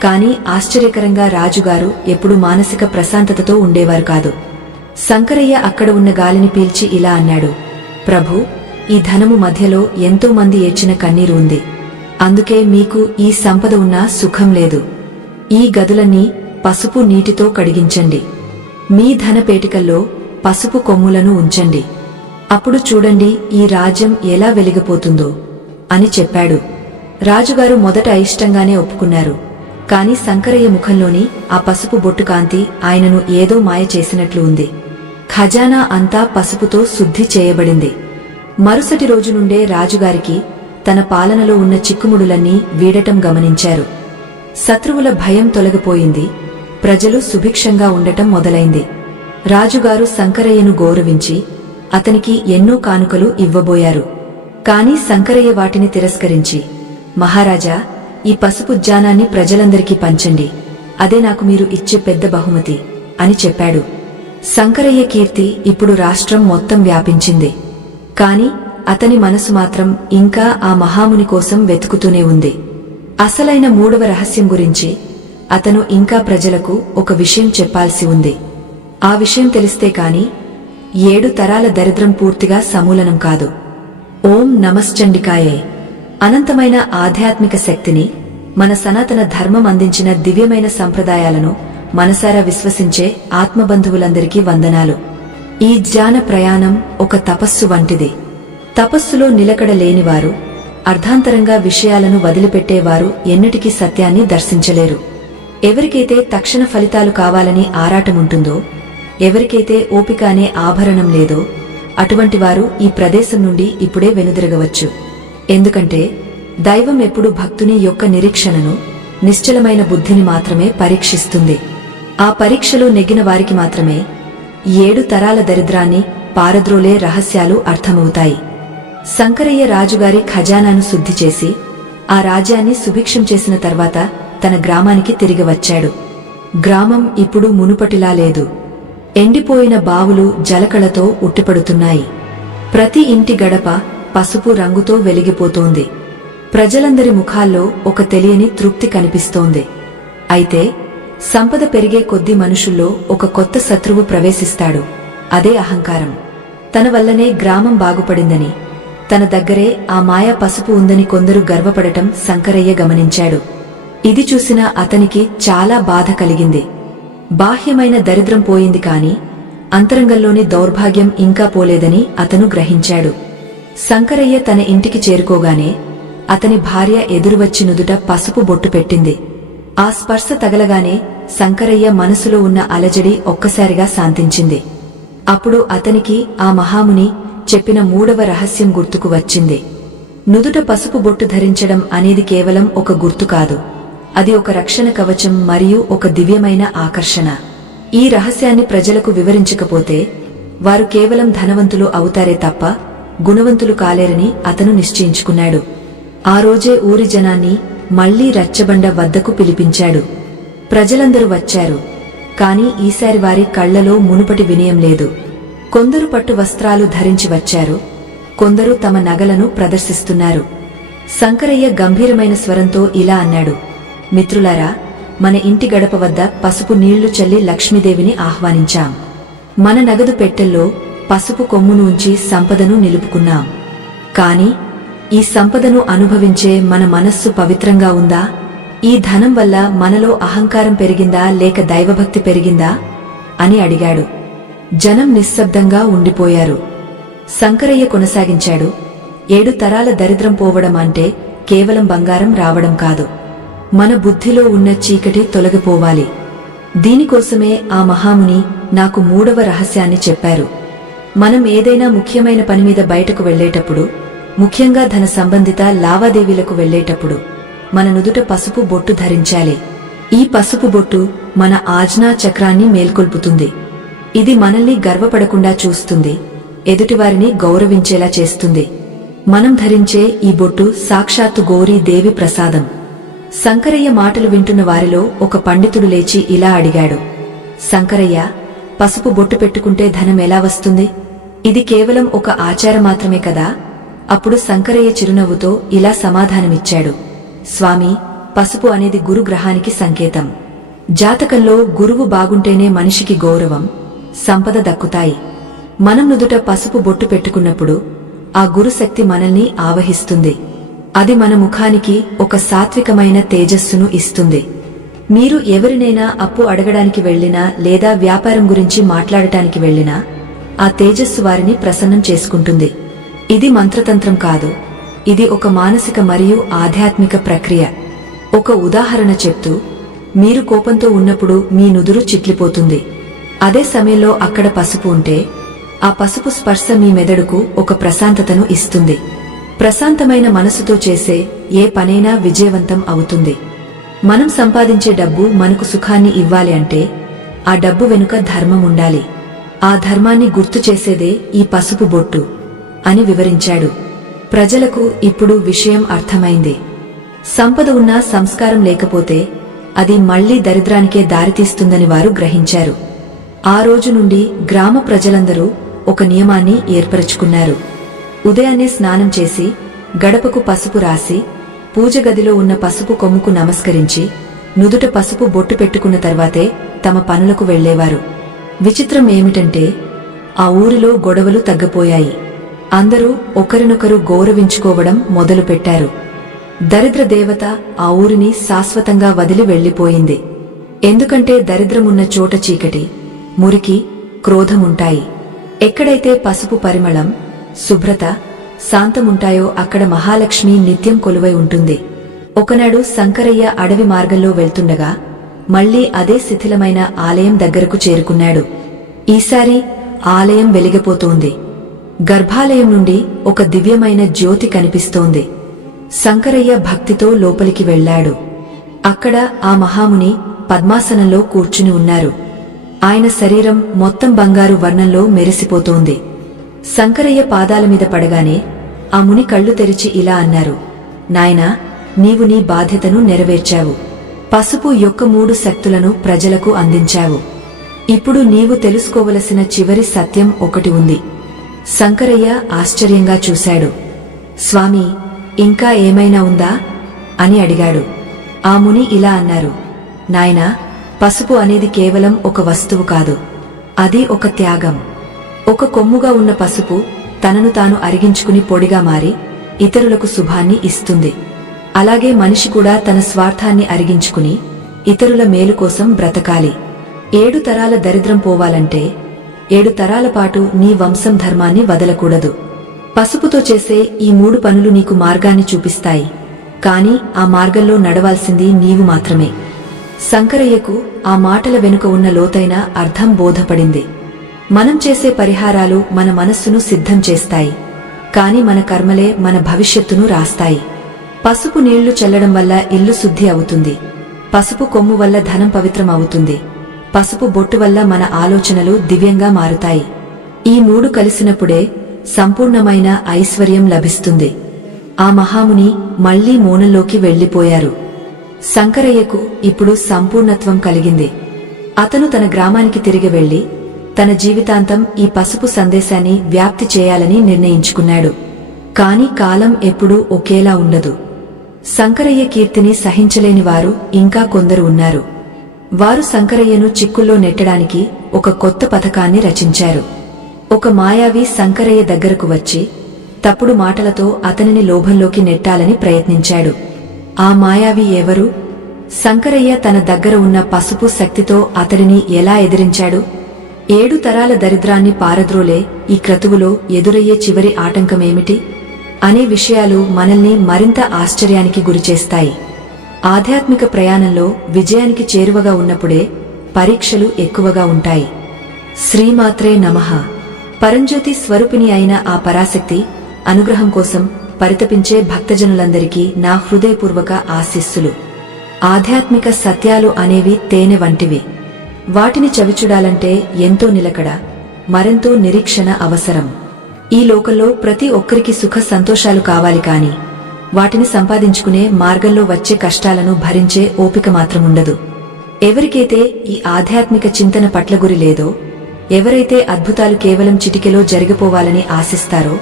కాని ఆశ్చర్యకరంగా రాజుగారు ఎప్పుడు మానసిక ప్రశాంతతతో ఉండేవారు కాదు. శంకరయ్య అక్కడ ఉన్న గాలిని పీల్చి ఇలా అన్నాడు, ప్రభూ, ఈ ధనము మధ్యలో ఎంతో మంది ఏడ్చిన కన్నీరు ఉంది. అందుకే మీకు ఈ సంపద ఉన్నా సుఖం లేదు. ఈ గదులన్నీ పసుపు నీటితో కడిగించండి. మీ ధనపేటికల్లో పసుపు కొమ్ములను ఉంచండి. అప్పుడు చూడండి ఈ రాజ్యం ఎలా వెలిగిపోతుందో అని చెప్పాడు. రాజుగారు మొదట అయిష్టంగానే ఒప్పుకున్నారు. కాని శంకరయ్య ముఖంలోని ఆ పసుపు బొట్టు కాంతి ఆయనను ఏదో మాయ చేసినట్లు ఉంది. ఖజానా అంతా పసుపుతో శుద్ధి చేయబడింది. మరుసటి రోజు నుండే రాజుగారికి తన పాలనలో ఉన్న చిక్కుముడులన్నీ వీడటం గమనించారు. శత్రువుల భయం తొలగిపోయింది. ప్రజలు సుభిక్షంగా ఉండటం మొదలైంది. రాజుగారు శంకరయ్యను గౌరవించి అతనికి ఎన్నో కానుకలు ఇవ్వబోయారు. కాని శంకరయ్య వాటిని తిరస్కరించి, మహారాజా, ఈ పసుపు జ్ఞానాన్ని ప్రజలందరికీ పంచండి. అదే నాకు మీరు ఇచ్చే పెద్ద బహుమతి అని చెప్పాడు. శంకరయ్య కీర్తి ఇప్పుడు రాష్ట్రం మొత్తం వ్యాపించింది. కాని అతని మనసు మాత్రం ఇంకా ఆ మహాముని కోసం వెతుకుతూనే ఉంది. అసలైన మూడవ రహస్యం గురించి అతను ఇంకా ప్రజలకు ఒక విషయం చెప్పాల్సి ఉంది. ఆ విషయం తెలిస్తే కాని 7 తరాల దరిద్రం పూర్తిగా సమూలనం కాదు. ఓం నమశ్చండికాయే. అనంతమైన ఆధ్యాత్మిక శక్తిని, మన సనాతన ధర్మం అందించిన దివ్యమైన సంప్రదాయాలను మనసారా విశ్వసించే ఆత్మబంధువులందరికీ వందనాలు. ఈ జ్ఞాన ప్రయాణం ఒక తపస్సు వంటిది. తపస్సులో నిలకడ లేనివారు, అర్ధాంతరంగా విషయాలను వదిలిపెట్టేవారు ఎన్నటికీ సత్యాన్ని దర్శించలేరు. ఎవరికైతే తక్షణ ఫలితాలు కావాలని ఆరాటముంటుందో, ఎవరికైతే ఓపిక అనే ఆభరణం లేదో, అటువంటివారు ఈ ప్రదేశం నుండి ఇప్పుడే వెనుదిరగవచ్చు. ఎందుకంటే దైవం ఎప్పుడు భక్తుని యొక్క నిరీక్షణను, నిశ్చలమైన బుద్ధిని మాత్రమే పరీక్షిస్తుంది. ఆ పరీక్షలో నెగ్గిన వారికి మాత్రమే 7 తరాల దరిద్రాన్ని పారద్రోలే రహస్యాలు అర్థమవుతాయి. శంకరయ్య రాజుగారి ఖజానాను శుద్ధి చేసి ఆ రాజ్యాన్ని సుభిక్షం చేసిన తర్వాత తన గ్రామానికి తిరిగి వచ్చాడు. గ్రామం ఇప్పుడు మునుపటిలా లేదు. ఎండిపోయిన బావులు జలకళతో ఉట్టిపడుతున్నాయి. ప్రతి ఇంటి గడప పసుపు రంగుతో వెలిగిపోతోంది. ప్రజలందరి ముఖాల్లో ఒక తెలియని తృప్తి కనిపిస్తోంది. అయితే సంపద పెరిగే కొద్దీ మనుషుల్లో ఒక కొత్త శత్రువు ప్రవేశిస్తాడు. అదే అహంకారం. తన వల్లనే గ్రామం బాగుపడిందని, తన దగ్గరే ఆ మాయా పసుపు ఉందని కొందరు గర్వపడటం శంకరయ్య గమనించాడు. ఇది చూసిన అతనికి చాలా బాధ కలిగింది. బాహ్యమైన దరిద్రం పోయింది కాని అంతరంగంలోని దౌర్భాగ్యం ఇంకా పోలేదని అతను గ్రహించాడు. శంకరయ్య తన ఇంటికి చేరుకోగానే అతని భార్య ఎదురువచ్చి నుదుట పసుపు బొట్టు పెట్టింది. ఆ స్పర్శ తగలగానే శంకరయ్య మనసులో ఉన్న అలజడి ఒక్కసారిగా శాంతించింది. అప్పుడు అతనికి ఆ మహాముని చెప్పిన మూడవ రహస్యం గుర్తుకు వచ్చింది. నుదుట పసుపు బొట్టు ధరించడం అనేది కేవలం ఒక గుర్తు కాదు. అది ఒక రక్షణ కవచం మరియు ఒక దివ్యమైన ఆకర్షణ. ఈ రహస్యాన్ని ప్రజలకు వివరించకపోతే వారు కేవలం ధనవంతులు అవుతారే తప్ప గుణవంతులు కాలేరని అతను నిశ్చయించుకున్నాడు. ఆ రోజే ఊరి జనాన్ని మళ్లీ రచ్చబండ వద్దకు పిలిపించాడు. ప్రజలందరూ వచ్చారు. కాని ఈసారి వారి కళ్లలో మునుపటి వినయం లేదు. కొందరు పట్టు వస్త్రాలు ధరించి వచ్చారు, కొందరు తమ నగలను ప్రదర్శిస్తున్నారు. శంకరయ్య గంభీరమైన స్వరంతో ఇలా అన్నాడు, మిత్రులారా, మన ఇంటి గడప వద్ద పసుపు నీళ్లు చల్లి లక్ష్మీదేవిని ఆహ్వానించాం. మన నగదు పెట్టెల్లో పసుపు కొమ్మును ఉంచి సంపదను నిలుపుకున్నాం. కాని ఈ సంపదను అనుభవించే మన మనస్సు పవిత్రంగా ఉందా? ఈ ధనం వల్ల మనలో అహంకారం పెరిగిందా లేక దైవభక్తి పెరిగిందా అని అడిగాడు. జనం నిశ్శబ్దంగా ఉండిపోయారు. శంకరయ్య కొనసాగించాడు, 7 తరాల దరిద్రం పోవడం అంటే కేవలం బంగారం రావడం కాదు. మన బుద్ధిలో ఉన్న చీకటి తొలగిపోవాలి. దీనికోసమే ఆ మహాముని నాకు 3వ రహస్యాన్ని చెప్పారు. మనం ఏదైనా ముఖ్యమైన పనిమీద బయటకు వెళ్లేటప్పుడు, ముఖ్యంగా ధన సంబంధిత లావాదేవీలకు వెళ్లేటప్పుడు మన నుదుట పసుపు బొట్టు ధరించాలి. ఈ పసుపు బొట్టు మన ఆజ్ఞా చక్రాన్ని మేల్కొల్పుతుంది. ఇది మనల్ని గర్వపడకుండా చూస్తుంది, ఎదుటివారిని గౌరవించేలా చేస్తుంది. మనం ధరించే ఈ బొట్టు సాక్షాత్తు గౌరీ దేవి ప్రసాదం. శంకరయ్య మాటలు వింటున్న వారిలో ఒక పండితుడు లేచి ఇలా అడిగాడు, శంకరయ్య, పసుపు బొట్టు పెట్టుకుంటే ధనం ఎలా వస్తుంది? ఇది కేవలం ఒక ఆచారం మాత్రమే కదా? అప్పుడు శంకరయ్య చిరునవ్వుతో ఇలా సమాధానమిచ్చాడు, స్వామి, పసుపు అనేది గురు గ్రహానికి సంకేతం. జాతకంలో గురువు బాగుంటేనే మనిషికి గౌరవం, సంపద దక్కుతాయి. మనం నుదుట పసుపు బొట్టు పెట్టుకున్నప్పుడు ఆ గురుశక్తి మనల్ని ఆవహిస్తుంది. అది మన ముఖానికి ఒక సాత్వికమైన తేజస్సును ఇస్తుంది. మీరు ఎవరినైనా అప్పు అడగడానికి వెళ్లినా లేదా వ్యాపారం గురించి మాట్లాడటానికి వెళ్లినా ఆ తేజస్సు వారిని ప్రసన్నం చేసుకుంటుంది. ఇది మంత్రతంత్రం కాదు, ఇది ఒక మానసిక మరియు ఆధ్యాత్మిక ప్రక్రియ. ఒక ఉదాహరణ చెప్తూ, మీరు కోపంతో ఉన్నప్పుడు మీ నుదురు చిట్లిపోతుంది. అదే సమయంలో అక్కడ పసుపు ఉంటే ఆ పసుపు స్పర్శ మీ మెదడుకు ఒక ప్రశాంతతను ఇస్తుంది. ప్రశాంతమైన మనసుతో చేసే ఏ పనైనా విజయవంతం అవుతుంది. మనం సంపాదించే డబ్బు మనకు సుఖాన్ని ఇవ్వాలి అంటే ఆ డబ్బు వెనుక ధర్మం ఉండాలి. ఆ ధర్మాన్ని గుర్తు చేసేదే ఈ పసుపు బొట్టు అని వివరించాడు. ప్రజలకు ఇప్పుడు విషయం అర్థమైంది. సంపద ఉన్నా సంస్కారం లేకపోతే అది మళ్లీ దరిద్రానికే దారితీస్తుందని వారు గ్రహించారు. ఆ రోజు నుండి గ్రామ ప్రజలందరూ ఒక నియమాన్ని ఏర్పరచుకున్నారు. ఉదయాన్నే స్నానం చేసి గడపకు పసుపు రాసి పూజగదిలో ఉన్న పసుపు కొమ్ముకు నమస్కరించి నుదుట పసుపు బొట్టు పెట్టుకున్న తర్వాతే తమ పనులకు వెళ్లేవారు. విచిత్రం ఏమిటంటే ఆ ఊరిలో గొడవలు తగ్గపోయాయి. అందరూ ఒకరినొకరు గౌరవించుకోవడం మొదలుపెట్టారు. దరిద్ర దేవత ఆ ఊరిని శాశ్వతంగా వదిలి వెళ్లిపోయింది. ఎందుకంటే దరిద్రమున్న చోట చీకటి, మురికి, క్రోధముంటాయి. ఎక్కడైతే పసుపు పరిమళం, శుభ్రత, శాంతముంటాయో అక్కడ మహాలక్ష్మి నిత్యం కొలువై ఉంటుంది. ఒకనాడు శంకరయ్య అడవి మార్గంలో వెళ్తుండగా మళ్లీ అదే శిథిలమైన ఆలయం దగ్గరకు చేరుకున్నాడు. ఈసారి ఆలయం వెలిగిపోతోంది. గర్భాలయం నుండి ఒక దివ్యమైన జ్యోతి కనిపిస్తోంది. శంకరయ్య భక్తితో లోపలికి వెళ్లాడు. అక్కడ ఆ మహాముని పద్మాసనంలో కూర్చుని ఉన్నారు. ఆయన శరీరం మొత్తం బంగారు వర్ణంలో మెరిసిపోతోంది. శంకరయ్య పాదాల మీద పడగానే ఆ ముని కళ్ళు తెరిచి ఇలా అన్నారు, నాయనా, నీవు నీ బాధ్యతను నెరవేర్చావు. పసుపు యొక్క 3 శక్తులను ప్రజలకు అందించావు. ఇప్పుడు నీవు తెలుసుకోవలసిన చివరి సత్యం ఒకటి ఉంది. శంకరయ్య ఆశ్చర్యంగా చూశాడు. స్వామి, ఇంకా ఏమైనా ఉందా అని అడిగాడు. ఆ ముని ఇలా అన్నారు, నాయనా, పసుపు అనేది కేవలం ఒక వస్తువు కాదు, అది ఒక త్యాగం. ఒక కొమ్ముగా ఉన్న పసుపు తనను తాను అరిగించుకుని పొడిగా మారి ఇతరులకు శుభాన్ని ఇస్తుంది. అలాగే మనిషి కూడా తన స్వార్థాన్ని అరిగించుకుని ఇతరుల మేలు కోసం బ్రతకాలి. 7 తరాల దరిద్రం పోవాలంటే 7 తరాల పాటు నీ వంశం ధర్మాన్ని వదలకూడదు. పసుపుతో చేసే ఈ 3 పనులు నీకు మార్గాన్ని చూపిస్తాయి, కాని ఆ మార్గంలో నడవాల్సింది నీవు మాత్రమే. శంకరయ్యకు ఆ మాటల వెనుక ఉన్న లోతైన అర్థం బోధపడింది. మనం చేసే పరిహారాలు మన మనస్సును సిద్ధం చేస్తాయి, కాని మన కర్మలే మన భవిష్యత్తును రాస్తాయి. పసుపు నీళ్లు చల్లడం వల్ల ఇల్లు శుద్ధి అవుతుంది. పసుపు కొమ్ము వల్ల ధనం పవిత్రం అవుతుంది. పసుపు బొట్టు వల్ల మన ఆలోచనలు దివ్యంగా మారుతాయి. ఈ 3 కలిసినప్పుడే సంపూర్ణమైన ఐశ్వర్యం లభిస్తుంది. ఆ మహాముని మళ్లీ మౌనంలోకి వెళ్లిపోయారు. శంకరయ్యకు ఇప్పుడు సంపూర్ణత్వం కలిగింది. అతను తన గ్రామానికి తిరిగి వెళ్లి తన జీవితాంతం ఈ పసుపు సందేశాన్ని వ్యాప్తి చేయాలని నిర్ణయించుకున్నాడు. కాని కాలం ఎప్పుడూ ఒకేలా ఉండదు. శంకరయ్య కీర్తిని సహించలేని వారు ఇంకా కొందరు ఉన్నారు. వారు శంకరయ్యను చిక్కుల్లో నెట్టడానికి ఒక కొత్త పథకాన్ని రచించారు. ఒక మాయావి శంకరయ్య దగ్గరకు వచ్చి తప్పుడు మాటలతో అతనిని లోభంలోకి నెట్టాలని ప్రయత్నించాడు. ఆ మాయావి ఎవరు? శంకరయ్య తన దగ్గర ఉన్న పసుపు శక్తితో అతడిని ఎలా ఎదిరించాడు? 7 తరాల దరిద్రాన్ని పారద్రోలే ఈ క్రతువులో ఎదురయ్యే చివరి ఆటంకమేమిటి అనే విషయాలు మనల్ని మరింత ఆశ్చర్యానికి గురిచేస్తాయి. ఆధ్యాత్మిక ప్రయాణంలో విజయానికి చేరువగా ఉన్నప్పుడే పరీక్షలు ఎక్కువగా ఉంటాయి. శ్రీమాత్రే నమః. పరంజ్యోతి స్వరూపిణి అయిన ఆ పరాశక్తి అనుగ్రహం కోసం పరితపించే భక్తజనులందరికీ నా హృదయపూర్వక ఆశీస్సులు. ఆధ్యాత్మిక సత్యాలు అనేవి తేనె వంటివి. వాటిని చవిచూడాలంటే ఎంతో నిలకడ, మరెంతో నిరీక్షణ అవసరం. ఈ లోకంలో ప్రతి ఒక్కరికి సుఖ సంతోషాలు కావాలి కాని వాటిని సంపాదించుకునే మార్గంలో వచ్చే కష్టాలను భరించే ఓపిక మాత్రముండదు. ఎవరికైతే ఈ ఆధ్యాత్మిక చింతన పట్ల గురి లేదో, ఎవరైతే అద్భుతాలు కేవలం చిటికెలో జరిగిపోవాలని ఆశిస్తారో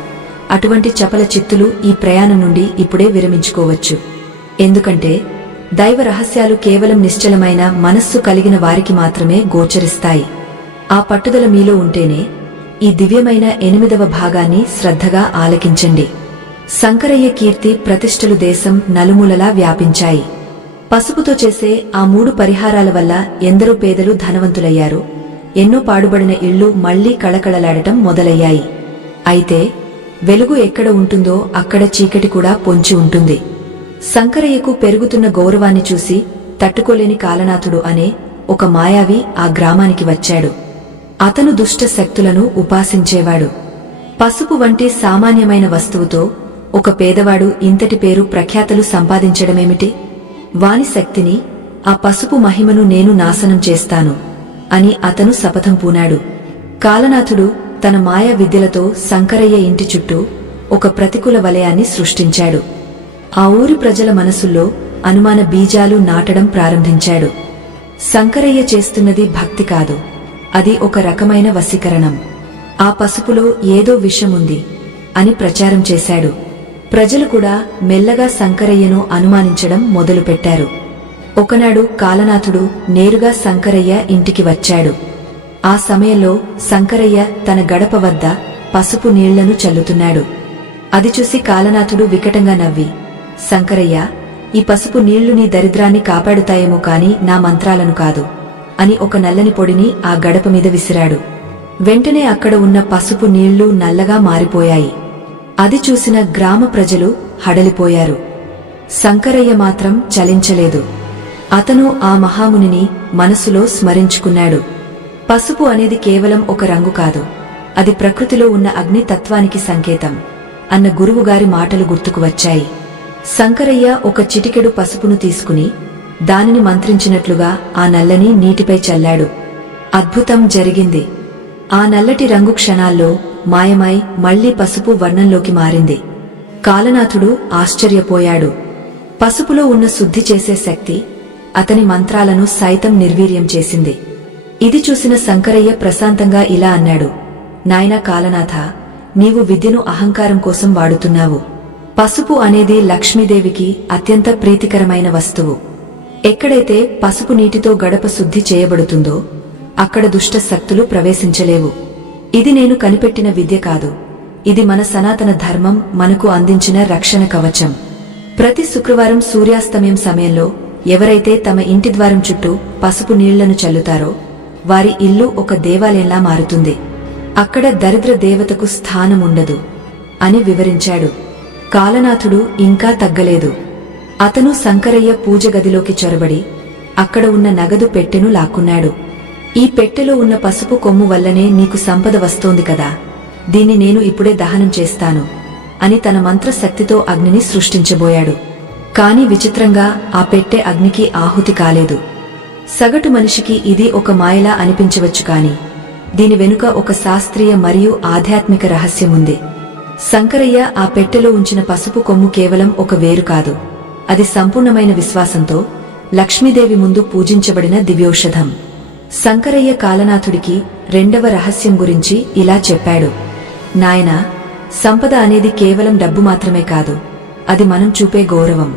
అటువంటి చపల చిత్తులు ఈ ప్రయాణం నుండి ఇప్పుడే విరమించుకోవచ్చు. ఎందుకంటే దైవ రహస్యాలు కేవలం నిశ్చలమైన మనస్సు కలిగిన వారికి మాత్రమే గోచరిస్తాయి. ఆ పట్టుదల మీలో ఉంటేనే ఈ దివ్యమైన 8వ భాగాన్ని శ్రద్ధగా ఆలకించండి. శంకరయ్య కీర్తి ప్రతిష్టలు దేశం నలుమూలలా వ్యాపించాయి. పసుపుతో చేసే ఆ 3 పరిహారాల వల్ల ఎందరో పేదలు ధనవంతులయ్యారు. ఎన్నో పాడుబడిన ఇళ్లు మళ్లీ కళకళలాడటం మొదలయ్యాయి. అయితే వెలుగు ఎక్కడ ఉంటుందో అక్కడ చీకటి కూడా పొంచి ఉంటుంది. శంకరయ్యకు పెరుగుతున్న గౌరవాన్ని చూసి తట్టుకోలేని కాలనాథుడు అనే ఒక మాయావి ఆ గ్రామానికి వచ్చాడు. అతను దుష్ట శక్తులను ఉపాసించేవాడు. పసుపు వంటి సామాన్యమైన వస్తువుతో ఒక పేదవాడు ఇంతటి పేరు ప్రఖ్యాతలు సంపాదించడమేమిటి? వాని శక్తిని, ఆ పసుపు మహిమను నేను నాశనం చేస్తాను అని అతను శపథం పూనాడు. కాలనాథుడు తన మాయా విద్యలతో శంకరయ్య ఇంటి చుట్టూ ఒక ప్రతికూల వలయాన్ని సృష్టించాడు. ఆ ఊరి ప్రజల మనసుల్లో అనుమాన బీజాలు నాటడం ప్రారంభించాడు. శంకరయ్య చేస్తున్నది భక్తి కాదు, అది ఒక రకమైన వశీకరణం. ఆ పసుపులో ఏదో విషముంది అని ప్రచారం చేశాడు. ప్రజలు కూడా మెల్లగా శంకరయ్యను అనుమానించడం మొదలుపెట్టారు. ఒకనాడు కాలనాథుడు నేరుగా శంకరయ్య ఇంటికి వచ్చాడు. ఆ సమయంలో శంకరయ్య తన గడప వద్ద పసుపు నీళ్లను చల్లుతున్నాడు. అది చూసి కాలనాథుడు వికటంగా నవ్వి, శంకరయ్య, ఈ పసుపు నీళ్లు నీ దరిద్రాన్ని కాపాడుతాయేమో కాని నా మంత్రాలను కాదు అని ఒక నల్లని పొడిని ఆ గడప మీద విసిరాడు. వెంటనే అక్కడ ఉన్న పసుపు నీళ్లు నల్లగా మారిపోయాయి. అది చూసిన గ్రామ ప్రజలు హడలిపోయారు. శంకరయ్య మాత్రం చలించలేదు. అతను ఆ మహామునిని మనసులో స్మరించుకున్నాడు. పసుపు అనేది కేవలం ఒక రంగు కాదు, అది ప్రకృతిలో ఉన్న అగ్ని తత్వానికి సంకేతం అన్న గురువుగారి మాటలు గుర్తుకు వచ్చాయి. శంకరయ్య ఒక చిటికెడు పసుపును తీసుకుని దానిని మంత్రించినట్లుగా ఆ నల్లని నీటిపై చల్లాడు. అద్భుతం జరిగింది. ఆ నల్లటి రంగు క్షణాల్లో మాయమై మళ్లీ పసుపు వర్ణంలోకి మారింది. కాలనాథుడు ఆశ్చర్యపోయాడు. పసుపులో ఉన్న శుద్ధి చేసే శక్తి అతని మంత్రాలను సైతం నిర్వీర్యం చేసింది. ఇది చూసిన శంకరయ్య ప్రశాంతంగా ఇలా అన్నాడు, నాయనా కాలనాథ, నీవు విద్యను అహంకారం కోసం వాడుతున్నావు. పసుపు అనేది లక్ష్మీదేవికి అత్యంత ప్రీతికరమైన వస్తువు. ఎక్కడైతే పసుపు నీటితో గడప శుద్ధి చేయబడుతుందో అక్కడ దుష్ట శక్తులు ప్రవేశించలేవు. ఇది నేను కనిపెట్టిన విద్య కాదు, ఇది మన సనాతన ధర్మం మనకు అందించిన రక్షణ కవచం. ప్రతి శుక్రవారం సూర్యాస్తమయం సమయంలో ఎవరైతే తమ ఇంటి ద్వారం చుట్టూ పసుపు నీళ్లను చల్లుతారో వారి ఇల్లు ఒక దేవాలయంలా మారుతుంది. అక్కడ దరిద్ర దేవతకు స్థానముండదు అని వివరించాడు. కాలనాథుడు ఇంకా తగ్గలేదు. అతను శంకరయ్య పూజ గదిలోకి చొరబడి అక్కడ ఉన్న నగదు పెట్టెను లాక్కున్నాడు. ఈ పెట్టెలో ఉన్న పసుపు కొమ్ము వల్లనే నీకు సంపద వస్తోంది కదా, దీన్ని నేను ఇప్పుడే దహనం చేస్తాను అని తన మంత్రశక్తితో అగ్నిని సృష్టించబోయాడు. కాని విచిత్రంగా ఆ పెట్టె అగ్నికి ఆహుతి కాలేదు. సగటు మనిషికి ఇది ఒక మాయలా అనిపించవచ్చు కాని దీని వెనుక ఒక శాస్త్రీయ మరియు ఆధ్యాత్మిక రహస్యముంది. శంకరయ్య ఆ పెట్టెలో ఉంచిన పసుపు కొమ్ము కేవలం ఒక వేరు కాదు, అది సంపూర్ణమైన విశ్వాసంతో లక్ష్మీదేవి ముందు పూజించబడిన దివ్యౌషధం. శంకరయ్య కాలనాథుడికి 2వ రహస్యం గురించి ఇలా చెప్పాడు, నాయనా, సంపద అనేది కేవలం డబ్బు మాత్రమే కాదు, అది మనం చూపే గౌరవం.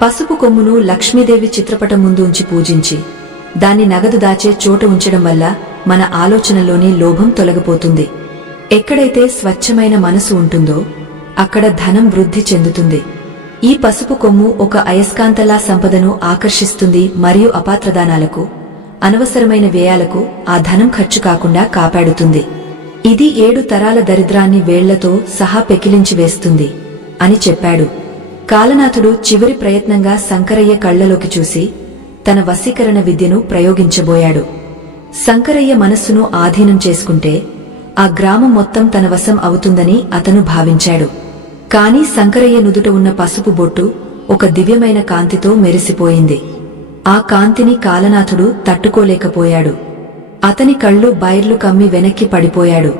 పసుపు కొమ్మును లక్ష్మీదేవి చిత్రపటం ముందు ఉంచి పూజించి దాన్ని నగదు దాచే చోట ఉంచడం వల్ల మన ఆలోచనలోని లోభం తొలగిపోతుంది. ఎక్కడైతే స్వచ్ఛమైన మనసు ఉంటుందో అక్కడ ధనం వృద్ధి చెందుతుంది. ఈ పసుపు కొమ్ము ఒక అయస్కాంతలా సంపదను ఆకర్షిస్తుంది మరియు అపాత్రదానాలకు, అనవసరమైన వ్యయాలకు ఆ ధనం ఖర్చు కాకుండా కాపాడుతుంది. ఇది 7 తరాల దరిద్రాన్ని వేళ్లతో సహా పెకిలించి వేస్తుంది అని చెప్పాడు. కాలనాథుడు చివరి ప్రయత్నంగా శంకరయ్య కళ్లలోకి చూసి తన వశీకరణ విద్యను ప్రయోగించబోయాడు. శంకరయ్య మనస్సును ఆధీనం చేసుకుంటే ఆ గ్రామం మొత్తం తన వశం అవుతుందని అతను భావించాడు. కాని శంకరయ్య నుదుట ఉన్న పసుపు బొట్టు ఒక దివ్యమైన కాంతితో మెరిసిపోయింది. ఆ కాంతిని కాలనాథుడు తట్టుకోలేకపోయాడు. అతని కళ్ళు బైర్లు కమ్మి వెనక్కి పడిపోయాడు.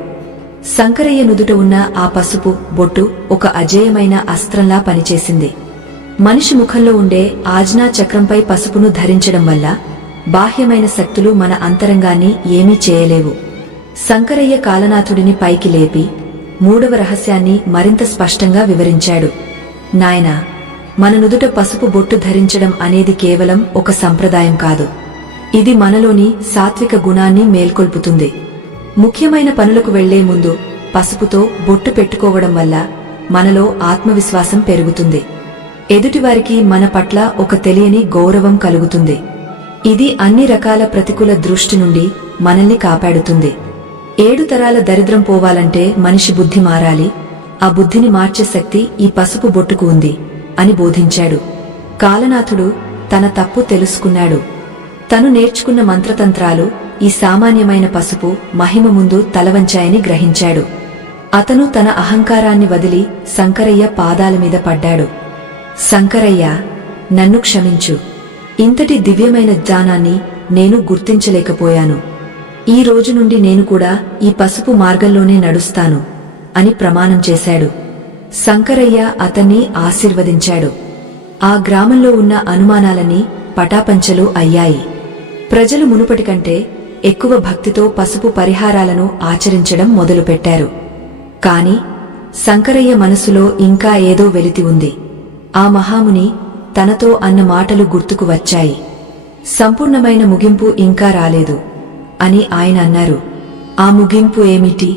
శంకరయ్య నుదుట ఉన్న ఆ పసుపు బొట్టు ఒక అజేయమైన అస్త్రంలా పనిచేసింది. మనిషి ముఖంలో ఉండే ఆజ్ఞా చక్రంపై పసుపును ధరించడం వల్ల బాహ్యమైన శక్తులు మన అంతరంగాన్ని ఏమీ చేయలేవు. శంకరయ్య కాలనాథుడిని పైకి లేపి మూడవ రహస్యాన్ని మరింత స్పష్టంగా వివరించాడు. నాయనా, మన నుదుట పసుపు బొట్టు ధరించడం అనేది కేవలం ఒక సంప్రదాయం కాదు. ఇది మనలోని సాత్విక గుణాన్ని మేల్కొల్పుతుంది. ముఖ్యమైన పనులకు వెళ్లే ముందు పసుపుతో బొట్టు పెట్టుకోవడం వల్ల మనలో ఆత్మవిశ్వాసం పెరుగుతుంది. ఎదుటివారికి మన పట్ల ఒక తెలియని గౌరవం కలుగుతుంది. ఇది అన్ని రకాల ప్రతికూల దృష్టి నుండి మనల్ని కాపాడుతుంది. 7 తరాల దరిద్రం పోవాలంటే మనిషి బుద్ధి మారాలి. ఆ బుద్ధిని మార్చే శక్తి ఈ పసుపు బొట్టుకు ఉంది అని బోధించాడు. కాలనాథుడు తన తప్పు తెలుసుకున్నాడు. తను నేర్చుకున్న మంత్రతంత్రాలు ఈ సామాన్యమైన పసుపు మహిమ ముందు తలవంచాయని గ్రహించాడు. అతను తన అహంకారాన్ని వదిలి శంకరయ్య పాదాల మీద పడ్డాడు. శంకరయ్య, నన్ను క్షమించు. ఇంతటి దివ్యమైన జ్ఞానాన్ని నేను గుర్తించలేకపోయాను. ఈ రోజు నుండి నేను కూడా ఈ పసుపు మార్గంలోనే నడుస్తాను అని ప్రమాణం చేశాడు. శంకరయ్య అతన్ని ఆశీర్వదించాడు. ఆ గ్రామంలో ఉన్న అనుమానాలన్నీ పటాపంచలు అయ్యాయి. ప్రజలు మునుపటి కంటే ఎక్కువ భక్తితో పసుపు పరిహారాలను ఆచరించడం మొదలుపెట్టారు. కాని శంకరయ్య మనసులో ఇంకా ఏదో వెలితి ఉంది. ఆ మహాముని తనతో అన్న మాటలు గుర్తుకు వచ్చాయి. సంపూర్ణమైన ముగింపు ఇంకా రాలేదు అని ఆయన అన్నారు. ఆ ముగింపు ఏమిటి?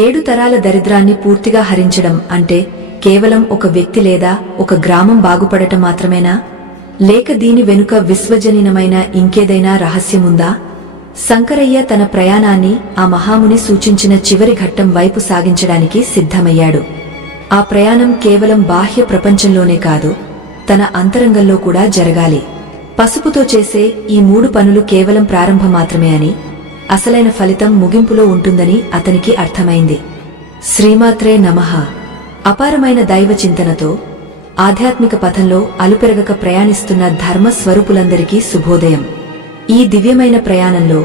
7 తరాల దరిద్రాన్ని పూర్తిగా హరించడం అంటే కేవలం ఒక వ్యక్తి లేదా ఒక గ్రామం బాగుపడటం మాత్రమేనా? లేక దీని వెనుక విశ్వజనీనమైన ఇంకేదైనా రహస్యముందా? శంకరయ్య తన ప్రయాణాన్ని ఆ మహాముని సూచించిన చివరి ఘట్టం వైపు సాగించడానికి సిద్ధమయ్యాడు. ఆ ప్రయాణం కేవలం బాహ్య ప్రపంచంలోనే కాదు, తన అంతరంగంలో కూడా జరగాలి. పసుపుతో చేసే ఈ 3 పనులు కేవలం ప్రారంభం మాత్రమే అని, అసలైన ఫలితం ముగింపులో ఉంటుందని అతనికి అర్థమైంది. శ్రీమాత్రే నమః. అపారమైన దైవ చింతనతో ఆధ్యాత్మిక పథంలో అలుపెరగక ప్రయాణిస్తున్న ధర్మ స్వరూపులందరికీ శుభోదయం. ఈ దివ్యమైన ప్రయాణంలో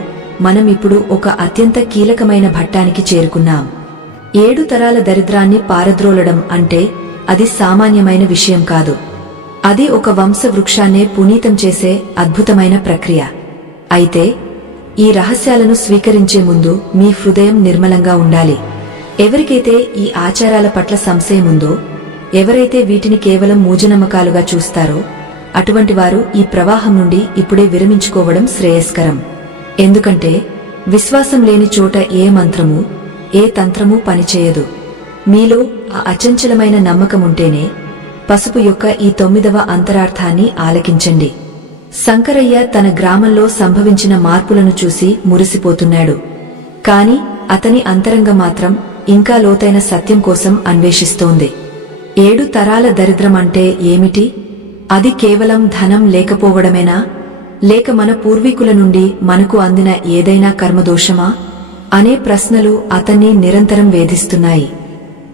మనం ఇప్పుడు ఒక అత్యంత కీలకమైన ఘట్టానికి చేరుకున్నాం. 7 తరాల దరిద్రాన్ని పారద్రోలడం అంటే అది సామాన్యమైన విషయం కాదు. అది ఒక వంశవృక్షాన్నే పునీతం చేసే అద్భుతమైన ప్రక్రియ. అయితే ఈ రహస్యాలను స్వీకరించే ముందు మీ హృదయం నిర్మలంగా ఉండాలి. ఎవరికైతే ఈ ఆచారాల పట్ల సంశయముందో, ఎవరైతే వీటిని కేవలం మూఢనమ్మకాలుగా చూస్తారో, అటువంటి వారు ఈ ప్రవాహం నుండి ఇప్పుడే విరమించుకోవడం శ్రేయస్కరం. ఎందుకంటే విశ్వాసం లేని చోట ఏ మంత్రమూ ఏ తంత్రమూ పనిచేయదు. మీలో ఆ అచంచలమైన నమ్మకముంటేనే పసుపు యొక్క ఈ 9వ అంతరార్థాన్ని ఆలకించండి. శంకరయ్య తన గ్రామంలో సంభవించిన మార్పులను చూసి మురిసిపోతున్నాడు. కాని అతని అంతరంగం మాత్రం ఇంకా లోతైన సత్యం కోసం అన్వేషిస్తోంది. 7 తరాల దరిద్రం అంటే ఏమిటి? అది కేవలం ధనం లేకపోవడమేనా? లేక మన పూర్వీకుల నుండి మనకు అందిన ఏదైనా కర్మదోషమా అనే ప్రశ్నలు అతన్ని నిరంతరం వేధిస్తున్నాయి.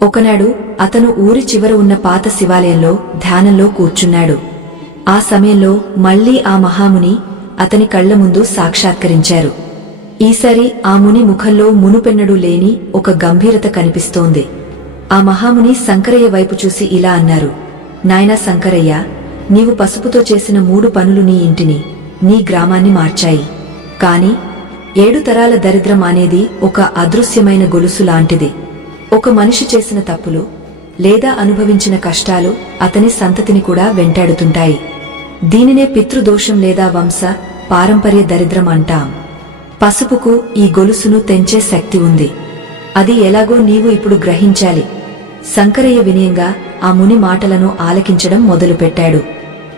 ఒకనాడు అతను ఊరి చివర ఉన్న పాత శివాలయంలో ధ్యానంలో కూర్చున్నాడు. ఆ సమయంలో మళ్లీ ఆ మహాముని అతని కళ్ల ముందు సాక్షాత్కరించారు. ఈసారి ఆ ముని ముఖంలో మునుపెన్నడూ లేని ఒక గంభీరత కనిపిస్తోంది. ఆ మహాముని శంకరయ్య వైపు చూసి ఇలా అన్నారు. నాయనా శంకరయ్య, నీవు పసుపుతో చేసిన 3 పనులు నీ ఇంటిని, నీ గ్రామాన్ని మార్చాయి. కాని 7 తరాల దరిద్రం అనేది ఒక అదృశ్యమైన గొలుసు లాంటిది. ఒక మనిషి చేసిన తప్పులు లేదా అనుభవించిన కష్టాలు అతని సంతతిని కూడా వెంటాడుతుంటాయి. దీనినే పితృదోషం లేదా వంశ పారంపర్య దరిద్రం అంటాం. పసుపుకు ఈ గొలుసును తెంచే శక్తి ఉంది. అది ఎలాగో నీవు ఇప్పుడు గ్రహించాలి. శంకరయ్య వినయంగా ఆ ముని మాటలను ఆలకించడం మొదలుపెట్టాడు.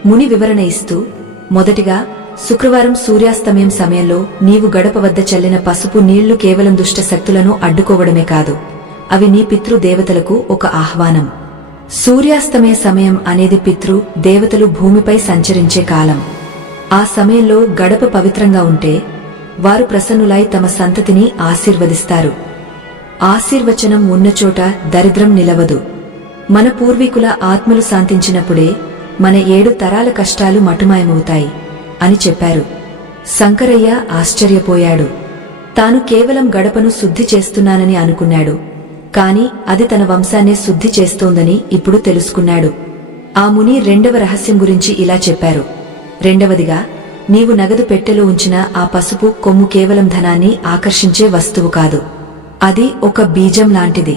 ముని వివరణ ఇస్తూ, మొదటిగా శుక్రవారం సూర్యాస్తమయం సమయంలో నీవు గడప వద్ద చల్లిన పసుపు నీళ్లు కేవలం దుష్ట శక్తులను అడ్డుకోవడమే కాదు, అవి నీ పితృ దేవతలకు ఒక ఆహ్వానం. సూర్యాస్తమయ సమయం అనేది పితృ దేవతలు భూమిపై సంచరించే కాలం. ఆ సమయంలో గడప పవిత్రంగా ఉంటే వారు ప్రసన్నులై తమ సంతతిని ఆశీర్వదిస్తారు. ఆశీర్వచనం ఉన్నచోట దరిద్రం నిలవదు. మన పూర్వీకుల ఆత్మలు శాంతించినప్పుడే మన 7 తరాల కష్టాలు మటుమాయమవుతాయి అని చెప్పారు. శంకరయ్య ఆశ్చర్యపోయాడు. తాను కేవలం గడపను శుద్ధి చేస్తున్నానని అనుకున్నాడు. కాని అది తన వంశాన్నే శుద్ధి చేస్తోందని ఇప్పుడు తెలుసుకున్నాడు. ఆ ముని 2వ రహస్యం గురించి ఇలా చెప్పారు. 2వదిగా, నీవు నగదు పెట్టెలో ఉంచిన ఆ పసుపు కొమ్ము కేవలం ధనాన్ని ఆకర్షించే వస్తువు కాదు. అది ఒక బీజం లాంటిది.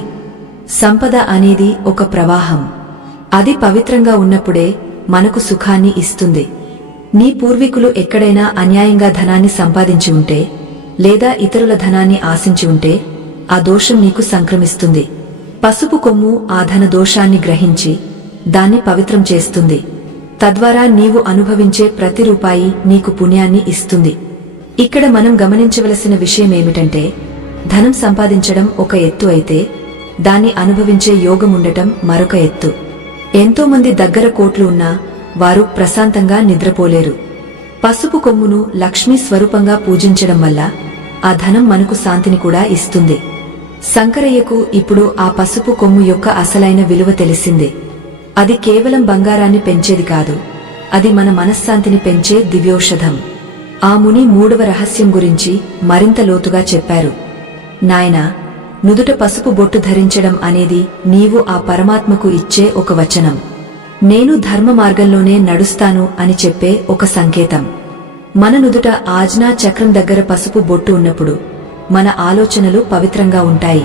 సంపద అనేది ఒక ప్రవాహం. అది పవిత్రంగా ఉన్నప్పుడే మనకు సుఖాన్ని ఇస్తుంది. నీ పూర్వీకులు ఎక్కడైనా అన్యాయంగా ధనాన్ని సంపాదించి ఉంటే, లేదా ఇతరుల ధనాన్ని ఆశించి ఉంటే, ఆ దోషం నీకు సంక్రమిస్తుంది. పసుపు కొమ్ము ఆ ధన దోషాన్ని గ్రహించి దాన్ని పవిత్రం చేస్తుంది. తద్వారా నీవు అనుభవించే ప్రతి రూపాయి నీకు పుణ్యాన్ని ఇస్తుంది. ఇక్కడ మనం గమనించవలసిన విషయమేమిటంటే, ధనం సంపాదించడం ఒక ఎత్తు అయితే, దాన్ని అనుభవించే యోగముండటం మరొక ఎత్తు. ఎంతోమంది దగ్గర కోట్లు ఉన్నా వారు ప్రశాంతంగా నిద్రపోలేరు. పసుపు కొమ్మును లక్ష్మీ స్వరూపంగా పూజించడం వల్ల ఆ ధనం మనకు శాంతిని కూడా ఇస్తుంది. శంకరయ్యకు ఇప్పుడు ఆ పసుపు కొమ్ము యొక్క అసలైన విలువ తెలిసింది. అది కేవలం బంగారాన్ని పెంచేది కాదు, అది మన మనశ్శాంతిని పెంచే దివ్యౌషధం. ఆ ముని 3వ రహస్యం గురించి మరింత లోతుగా చెప్పారు. నాయనా, నుదుట పసుపు బొట్టు ధరించడం అనేది నీవు ఆ పరమాత్మకు ఇచ్చే ఒక వచనం. నేను ధర్మ మార్గంలోనే నడుస్తాను అని చెప్పే ఒక సంకేతం. మన నుదుట ఆజ్ఞా చక్రం దగ్గర పసుపు బొట్టు ఉన్నప్పుడు మన ఆలోచనలు పవిత్రంగా ఉంటాయి.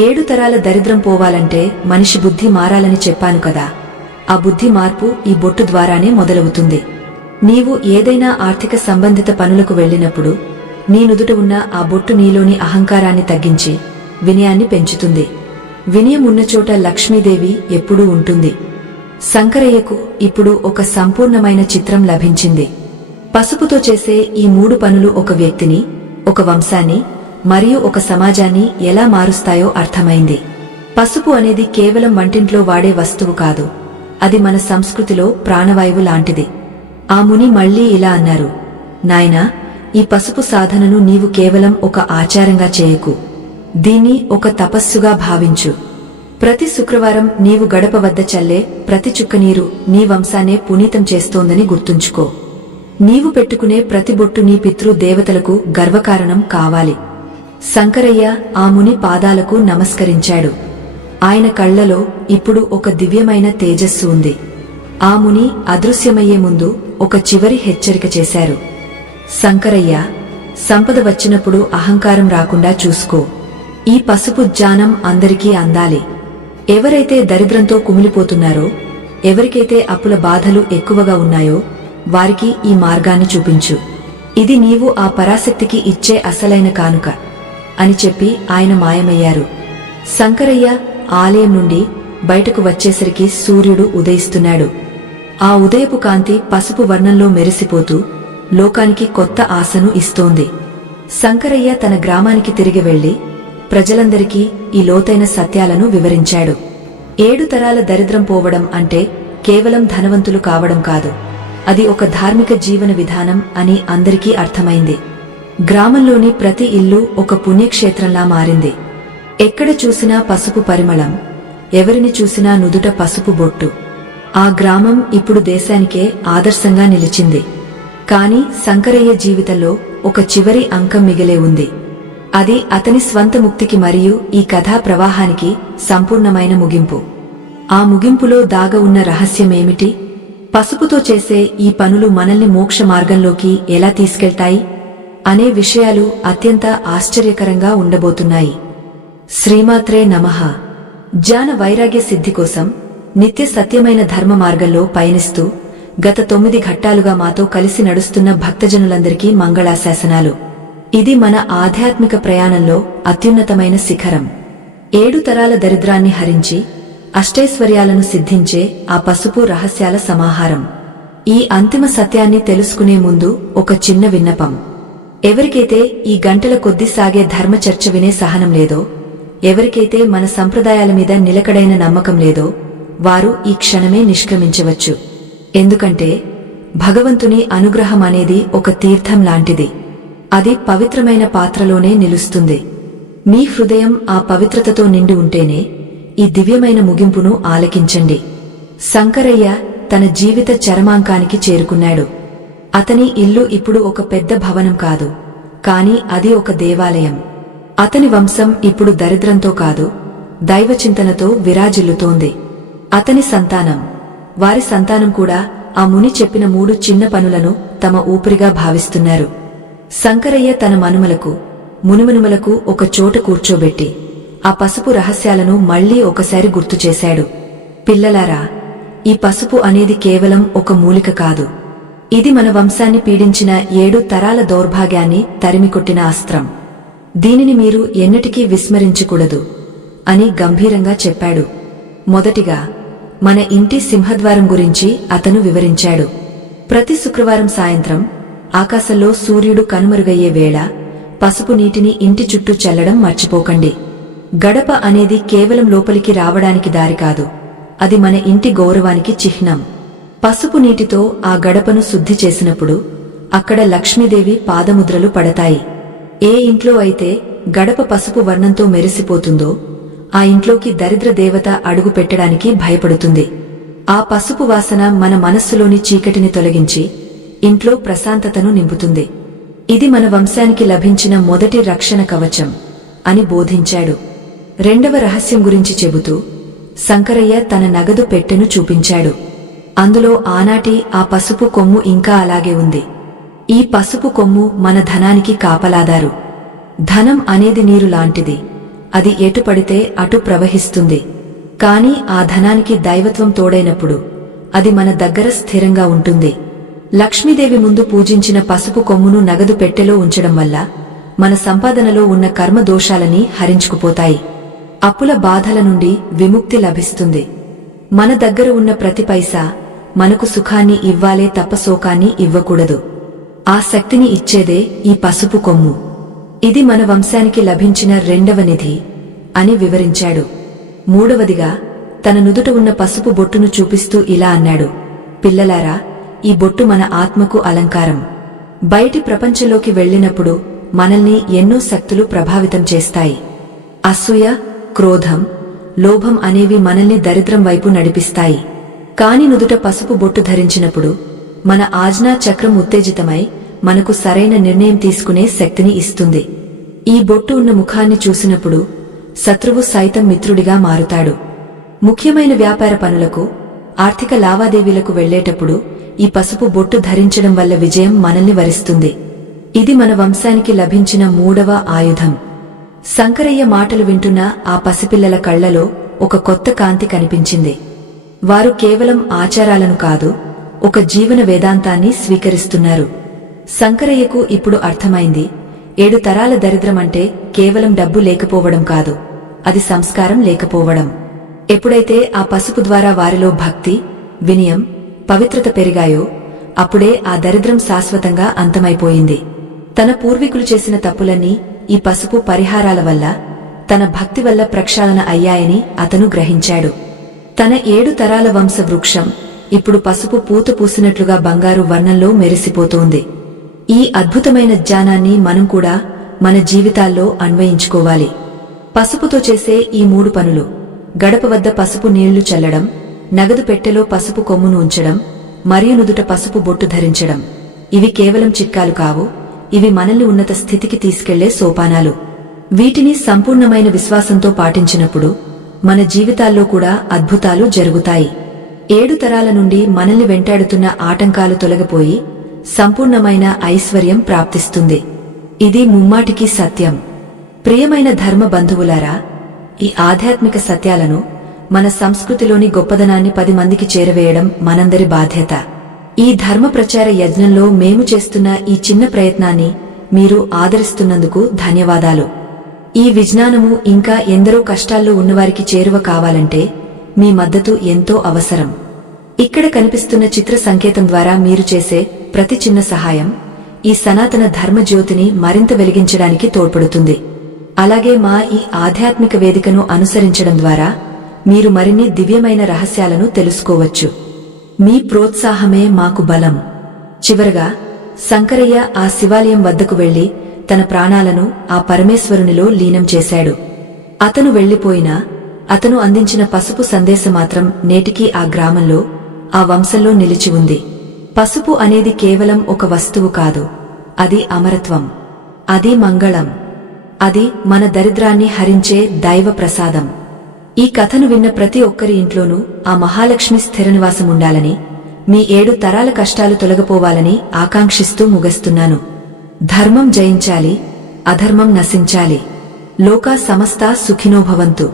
7 తరాల దరిద్రం పోవాలంటే మనిషి బుద్ధి మారాలని చెప్పాను కదా. ఆ బుద్ధి మార్పు ఈ బొట్టు ద్వారానే మొదలవుతుంది. నీవు ఏదైనా ఆర్థిక సంబంధిత పనులకు వెళ్ళినప్పుడు నీ నుదుట ఉన్న ఆ బొట్టు నీలోని అహంకారాన్ని తగ్గించి వినయాన్ని పెంచుతుంది. వినయం ఉన్నచోట లక్ష్మీదేవి ఎప్పుడూ ఉంటుంది. శంకరయ్యకు ఇప్పుడు ఒక సంపూర్ణమైన చిత్రం లభించింది. పసుపుతో చేసే ఈ 3 పనులు ఒక వ్యక్తిని, ఒక వంశాన్ని మరియు ఒక సమాజాన్ని ఎలా మారుస్తాయో అర్థమైంది. పసుపు అనేది కేవలం వంటింట్లో వాడే వస్తువు కాదు, అది మన సంస్కృతిలో ప్రాణవాయువు లాంటిది. ఆ ముని మళ్లీ ఇలా అన్నారు. నాయనా, ఈ పసుపు సాధనను నీవు కేవలం ఒక ఆచారంగా చేయకు. దీన్ని ఒక తపస్సుగా భావించు. ప్రతి శుక్రవారం నీవు గడప వద్ద చల్లే ప్రతి చుక్క నీరు నీ వంశాన్నే పునీతం చేస్తోందని గుర్తుంచుకో. నీవు పెట్టుకునే ప్రతి బొట్టు నీ పితృ దేవతలకు గర్వకారణం కావాలి. శంకరయ్య ఆ ముని పాదాలకు నమస్కరించాడు. ఆయన కళ్లలో ఇప్పుడు ఒక దివ్యమైన తేజస్సు ఉంది. ఆ ముని అదృశ్యమయ్యే ముందు ఒక చివరి హెచ్చరిక చేశారు. శంకరయ్య, సంపద వచ్చినప్పుడు అహంకారం రాకుండా చూసుకో. ఈ పసుపు జ్ఞానం అందరికీ అందాలి. ఎవరైతే దరిద్రంతో కుమిలిపోతున్నారో, ఎవరికైతే అప్పుల బాధలు ఎక్కువగా ఉన్నాయో వారికి ఈ మార్గాన్ని చూపించు. ఇది నీవు ఆ పరాశక్తికి ఇచ్చే అసలైన కానుక అని చెప్పి ఆయన మాయమయ్యారు. శంకరయ్య ఆలయం నుండి బయటకు వచ్చేసరికి సూర్యుడు ఉదయిస్తున్నాడు. ఆ ఉదయపు కాంతి పసుపు వర్ణంలో మెరిసిపోతూ లోకానికి కొత్త ఆశను ఇస్తోంది. శంకరయ్య తన గ్రామానికి తిరిగి వెళ్లి ప్రజలందరికీ ఈ లోతైన సత్యాలను వివరించాడు. 7 తరాల దరిద్రం పోవడం అంటే కేవలం ధనవంతులు కావడం కాదు, అది ఒక ధార్మిక జీవన విధానం అని అందరికీ అర్థమైంది. గ్రామంలోని ప్రతి ఇల్లు ఒక పుణ్యక్షేత్రంలా మారింది. ఎక్కడ చూసినా పసుపు పరిమళం, ఎవరిని చూసినా నుదుట పసుపు బొట్టు. ఆ గ్రామం ఇప్పుడు దేశానికే ఆదర్శంగా నిలిచింది. కాని శంకరయ్య జీవితంలో ఒక చివరి అంకం మిగిలే ఉంది. అది అతని స్వంత ముక్తికి మరియు ఈ కథా ప్రవాహానికి సంపూర్ణమైన ముగింపు. ఆ ముగింపులో దాగ ఉన్న రహస్యమేమిటి? పసుపుతో చేసే ఈ పనులు మనల్ని మోక్ష మార్గంలోకి ఎలా తీసుకెళ్తాయి అనే విషయాలు అత్యంత ఆశ్చర్యకరంగా ఉండబోతున్నాయి. శ్రీమాత్రే నమః. జ్ఞాన వైరాగ్య సిద్ధి కోసం నిత్య సత్యమైన ధర్మ మార్గంలో పయనిస్తూ గత 9 ఘట్టాలుగా మాతో కలిసి నడుస్తున్న భక్తజనులందరికీ మంగళాశాసనాలు. ఇది మన ఆధ్యాత్మిక ప్రయాణంలో అత్యున్నతమైన శిఖరం. 7 తరాల దరిద్రాన్ని హరించి అష్టైశ్వర్యాలను సిద్ధించే ఆ పసుపు రహస్యాల సమాహారం. ఈ అంతిమ సత్యాన్ని తెలుసుకునే ముందు ఒక చిన్న విన్నపం. ఎవరికైతే ఈ గంటల కొద్దీ సాగే ధర్మ చర్చ వినే సహనం లేదో, ఎవరికైతే మన సంప్రదాయాల మీద నిలకడైన నమ్మకం లేదో వారు ఈ క్షణమే నిష్క్రమించవచ్చు. ఎందుకంటే భగవంతుని అనుగ్రహం అనేది ఒక తీర్థం లాంటిది. అది పవిత్రమైన పాత్రలోనే నిలుస్తుంది. మీ హృదయం ఆ పవిత్రతతో నిండి ఉంటేనే ఈ దివ్యమైన ముగింపును ఆలకించండి. శంకరయ్య తన జీవిత చరమాంకానికి చేరుకున్నాడు. అతని ఇల్లు ఇప్పుడు ఒక పెద్ద భవనం కాదు, కాని అది ఒక దేవాలయం. అతని వంశం ఇప్పుడు దరిద్రంతో కాదు, దైవచింతనతో విరాజిల్లుతోంది. అతని సంతానం, వారి సంతానం కూడా ఆ ముని చెప్పిన 3 చిన్న పనులను తమ ఊపిరిగా భావిస్తున్నారు. శంకరయ్య తన మనుమలకు, మునిమనుమలకు ఒక చోట కూర్చోబెట్టి ఆ పసుపు రహస్యాలను మళ్లీ ఒకసారి గుర్తుచేశాడు. పిల్లలారా, ఈ పసుపు అనేది కేవలం ఒక మూలిక కాదు. ఇది మన వంశాన్ని పీడించిన 7 తరాల దౌర్భాగ్యాన్ని తరిమికొట్టిన అస్త్రం. దీనిని మీరు ఎన్నటికీ విస్మరించకూడదు అని గంభీరంగా చెప్పాడు. మొదటిగా మన ఇంటి సింహద్వారం గురించి అతను వివరించాడు. ప్రతి శుక్రవారం సాయంత్రం ఆకాశంలో సూర్యుడు కనుమరుగయ్యే వేళ పసుపు నీటిని ఇంటి చుట్టూ చల్లడం మర్చిపోకండి. గడప అనేది కేవలం లోపలికి రావడానికి దారి కాదు, అది మన ఇంటి గౌరవానికి చిహ్నం. పసుపు నీటితో ఆ గడపను శుద్ధి చేసినప్పుడు అక్కడ లక్ష్మీదేవి పాదముద్రలు పడతాయి. ఏ ఇంట్లో అయితే గడప పసుపు వర్ణంతో మెరిసిపోతుందో ఆ ఇంట్లోకి దరిద్ర దేవత అడుగు పెట్టడానికి భయపడుతుంది. ఆ పసుపు వాసన మన మనస్సులోని చీకటిని తొలగించి ఇంట్లో ప్రశాంతతను నింపుతుంది. ఇది మన వంశానికి లభించిన మొదటి రక్షణ కవచం అని బోధించాడు. రెండవ రహస్యం గురించి చెబుతూ శంకరయ్య తన నగదు పెట్టెను చూపించాడు. అందులో ఆనాటి ఆ పసుపు కొమ్ము ఇంకా అలాగే ఉంది. ఈ పసుపు కొమ్ము మన ధనానికి కాపలాదారు. ధనం అనేది నీరు లాంటిది, అది ఎటు పడితే అటు ప్రవహిస్తుంది. కాని ఆ ధనానికి దైవత్వం తోడైనప్పుడు అది మన దగ్గర స్థిరంగా ఉంటుంది. లక్ష్మీదేవి ముందు పూజించిన పసుపు కొమ్మును నగదు పెట్టెలో ఉంచడం వల్ల మన సంపాదనలో ఉన్న కర్మ దోషాలని హరించుకుపోతాయి. అప్పుల బాధల నుండి విముక్తి లభిస్తుంది. మన దగ్గర ఉన్న ప్రతి పైసా మనకు సుఖాన్ని ఇవ్వాలే తప్ప శోకాన్ని ఇవ్వకూడదు. ఆ శక్తిని ఇచ్చేదే ఈ పసుపు కొమ్ము. ఇది మన వంశానికి లభించిన రెండవ నిధి అని వివరించాడు. మూడవదిగా తన నుదుట ఉన్న పసుపు బొట్టును చూపిస్తూ ఇలా అన్నాడు. పిల్లలారా, ఈ బొట్టు మన ఆత్మకు అలంకారం. బయటి ప్రపంచంలోకి వెళ్లినప్పుడు మనల్ని ఎన్నో శక్తులు ప్రభావితం చేస్తాయి. అసూయ, క్రోధం, లోభం అనేవి మనల్ని దరిద్రం వైపు నడిపిస్తాయి. కాని నుదుట పసుపు బొట్టు ధరించినప్పుడు మన ఆజ్ఞా చక్రం ఉత్తేజితమై మనకు సరైన నిర్ణయం తీసుకునే శక్తిని ఇస్తుంది. ఈ బొట్టు ఉన్న ముఖాన్ని చూసినప్పుడు శత్రువు సైతం మిత్రుడిగా మారుతాడు. ముఖ్యమైన వ్యాపార పనులకు, ఆర్థిక లావాదేవీలకు వెళ్లేటప్పుడు ఈ పసుపు బొట్టు ధరించడం వల్ల విజయం మనల్ని వరిస్తుంది. ఇది మన వంశానికి లభించిన మూడవ ఆయుధం. శంకరయ్య మాటలు వింటున్న ఆ పసిపిల్లల కళ్లలో ఒక కొత్త కాంతి కనిపించింది. వారు కేవలం ఆచారాలను కాదు, ఒక జీవన వేదాంతాన్ని స్వీకరిస్తున్నారు. శంకరయ్యకు ఇప్పుడు అర్థమైంది, 7 తరాల దరిద్రమంటే కేవలం డబ్బు లేకపోవడం కాదు, అది సంస్కారం లేకపోవడం. ఎప్పుడైతే ఆ పసుపు ద్వారా వారిలో భక్తి, వినయం, పవిత్రత పెరిగాయో అప్పుడే ఆ దరిద్రం శాశ్వతంగా అంతమైపోయింది. తన పూర్వీకులు చేసిన తప్పులన్నీ ఈ పసుపు పరిహారాల వల్ల, తన భక్తి వల్ల ప్రక్షాళన అయ్యాయని అతను గ్రహించాడు. తన 7 తరాల వంశ వృక్షం ఇప్పుడు పసుపు పూత పూసినట్లుగా బంగారు వర్ణంలో మెరిసిపోతోంది. ఈ అద్భుతమైన జ్ఞానాన్ని మనం కూడా మన జీవితాల్లో అన్వయించుకోవాలి. పసుపుతో చేసే ఈ 3 పనులు, గడప వద్ద పసుపు నీళ్లు చల్లడం, నగదు పెట్టెలో పసుపు కొమ్మును ఉంచడం, మరియు నుదుట పసుపు బొట్టు ధరించడం, ఇవి కేవలం చిట్కాలు కావు, ఇవి మనల్ని ఉన్నత స్థితికి తీసుకెళ్లే సోపానాలు. వీటిని సంపూర్ణమైన విశ్వాసంతో పాటించినప్పుడు మన జీవితాల్లో కూడా అద్భుతాలు జరుగుతాయి. 7 తరాల నుండి మనల్ని వెంటాడుతున్న ఆటంకాలు తొలగిపోయి సంపూర్ణమైన ఐశ్వర్యం ప్రాప్తిస్తుంది. ఇది ముమ్మాటికి సత్యం. ప్రియమైన ధర్మ బంధువులారా, ఈ ఆధ్యాత్మిక సత్యాలను, మన సంస్కృతిలోని గొప్పదనాన్ని 10 మందికి చేరవేయడం మనందరి బాధ్యత. ఈ ధర్మ ప్రచార యజ్ఞంలో మేము చేస్తున్న ఈ చిన్న ప్రయత్నాన్ని మీరు ఆదరిస్తున్నందుకు ధన్యవాదాలు. ఈ విజ్ఞానము ఇంకా ఎందరో కష్టాల్లో ఉన్నవారికి చేరువ కావాలంటే మీ మద్దతు ఎంతో అవసరం. ఇక్కడ కనిపిస్తున్న చిత్ర సంకేతం ద్వారా మీరు చేసే ప్రతి చిన్న సహాయం ఈ సనాతన ధర్మ జ్యోతిని మరింత వెలిగించడానికి తోడ్పడుతుంది. అలాగే మా ఈ ఆధ్యాత్మిక వేదికను అనుసరించడం ద్వారా మీరు మరిన్ని దివ్యమైన రహస్యాలను తెలుసుకోవచ్చు. మీ ప్రోత్సాహమే మాకు బలం. చివరగా, శంకరయ్య ఆ శివాలయం వద్దకు వెళ్లి తన ప్రాణాలను ఆ పరమేశ్వరునిలో లీనం చేశాడు. అతను వెళ్లిపోయినా అతను అందించిన పసుపు సందేశమాత్రం నేటికీ ఆ గ్రామంలో, ఆ వంశంలో నిలిచి ఉంది. పసుపు అనేది కేవలం ఒక వస్తువు కాదు, అది అమరత్వం, అది మంగళం, అది మన దరిద్రాన్ని హరించే దైవ ప్రసాదం. ఈ కథను విన్న ప్రతి ఒక్కరి ఇంట్లోనూ ఆ మహాలక్ష్మి స్థిరనివాసముండాలని, మీ 7 తరాల కష్టాలు తొలగిపోవాలని ఆకాంక్షిస్తూ ముగిస్తున్నాను. ధర్మం జయించాలి, అధర్మం నశించాలి. లోకా సమస్తా సుఖినో భవంతు.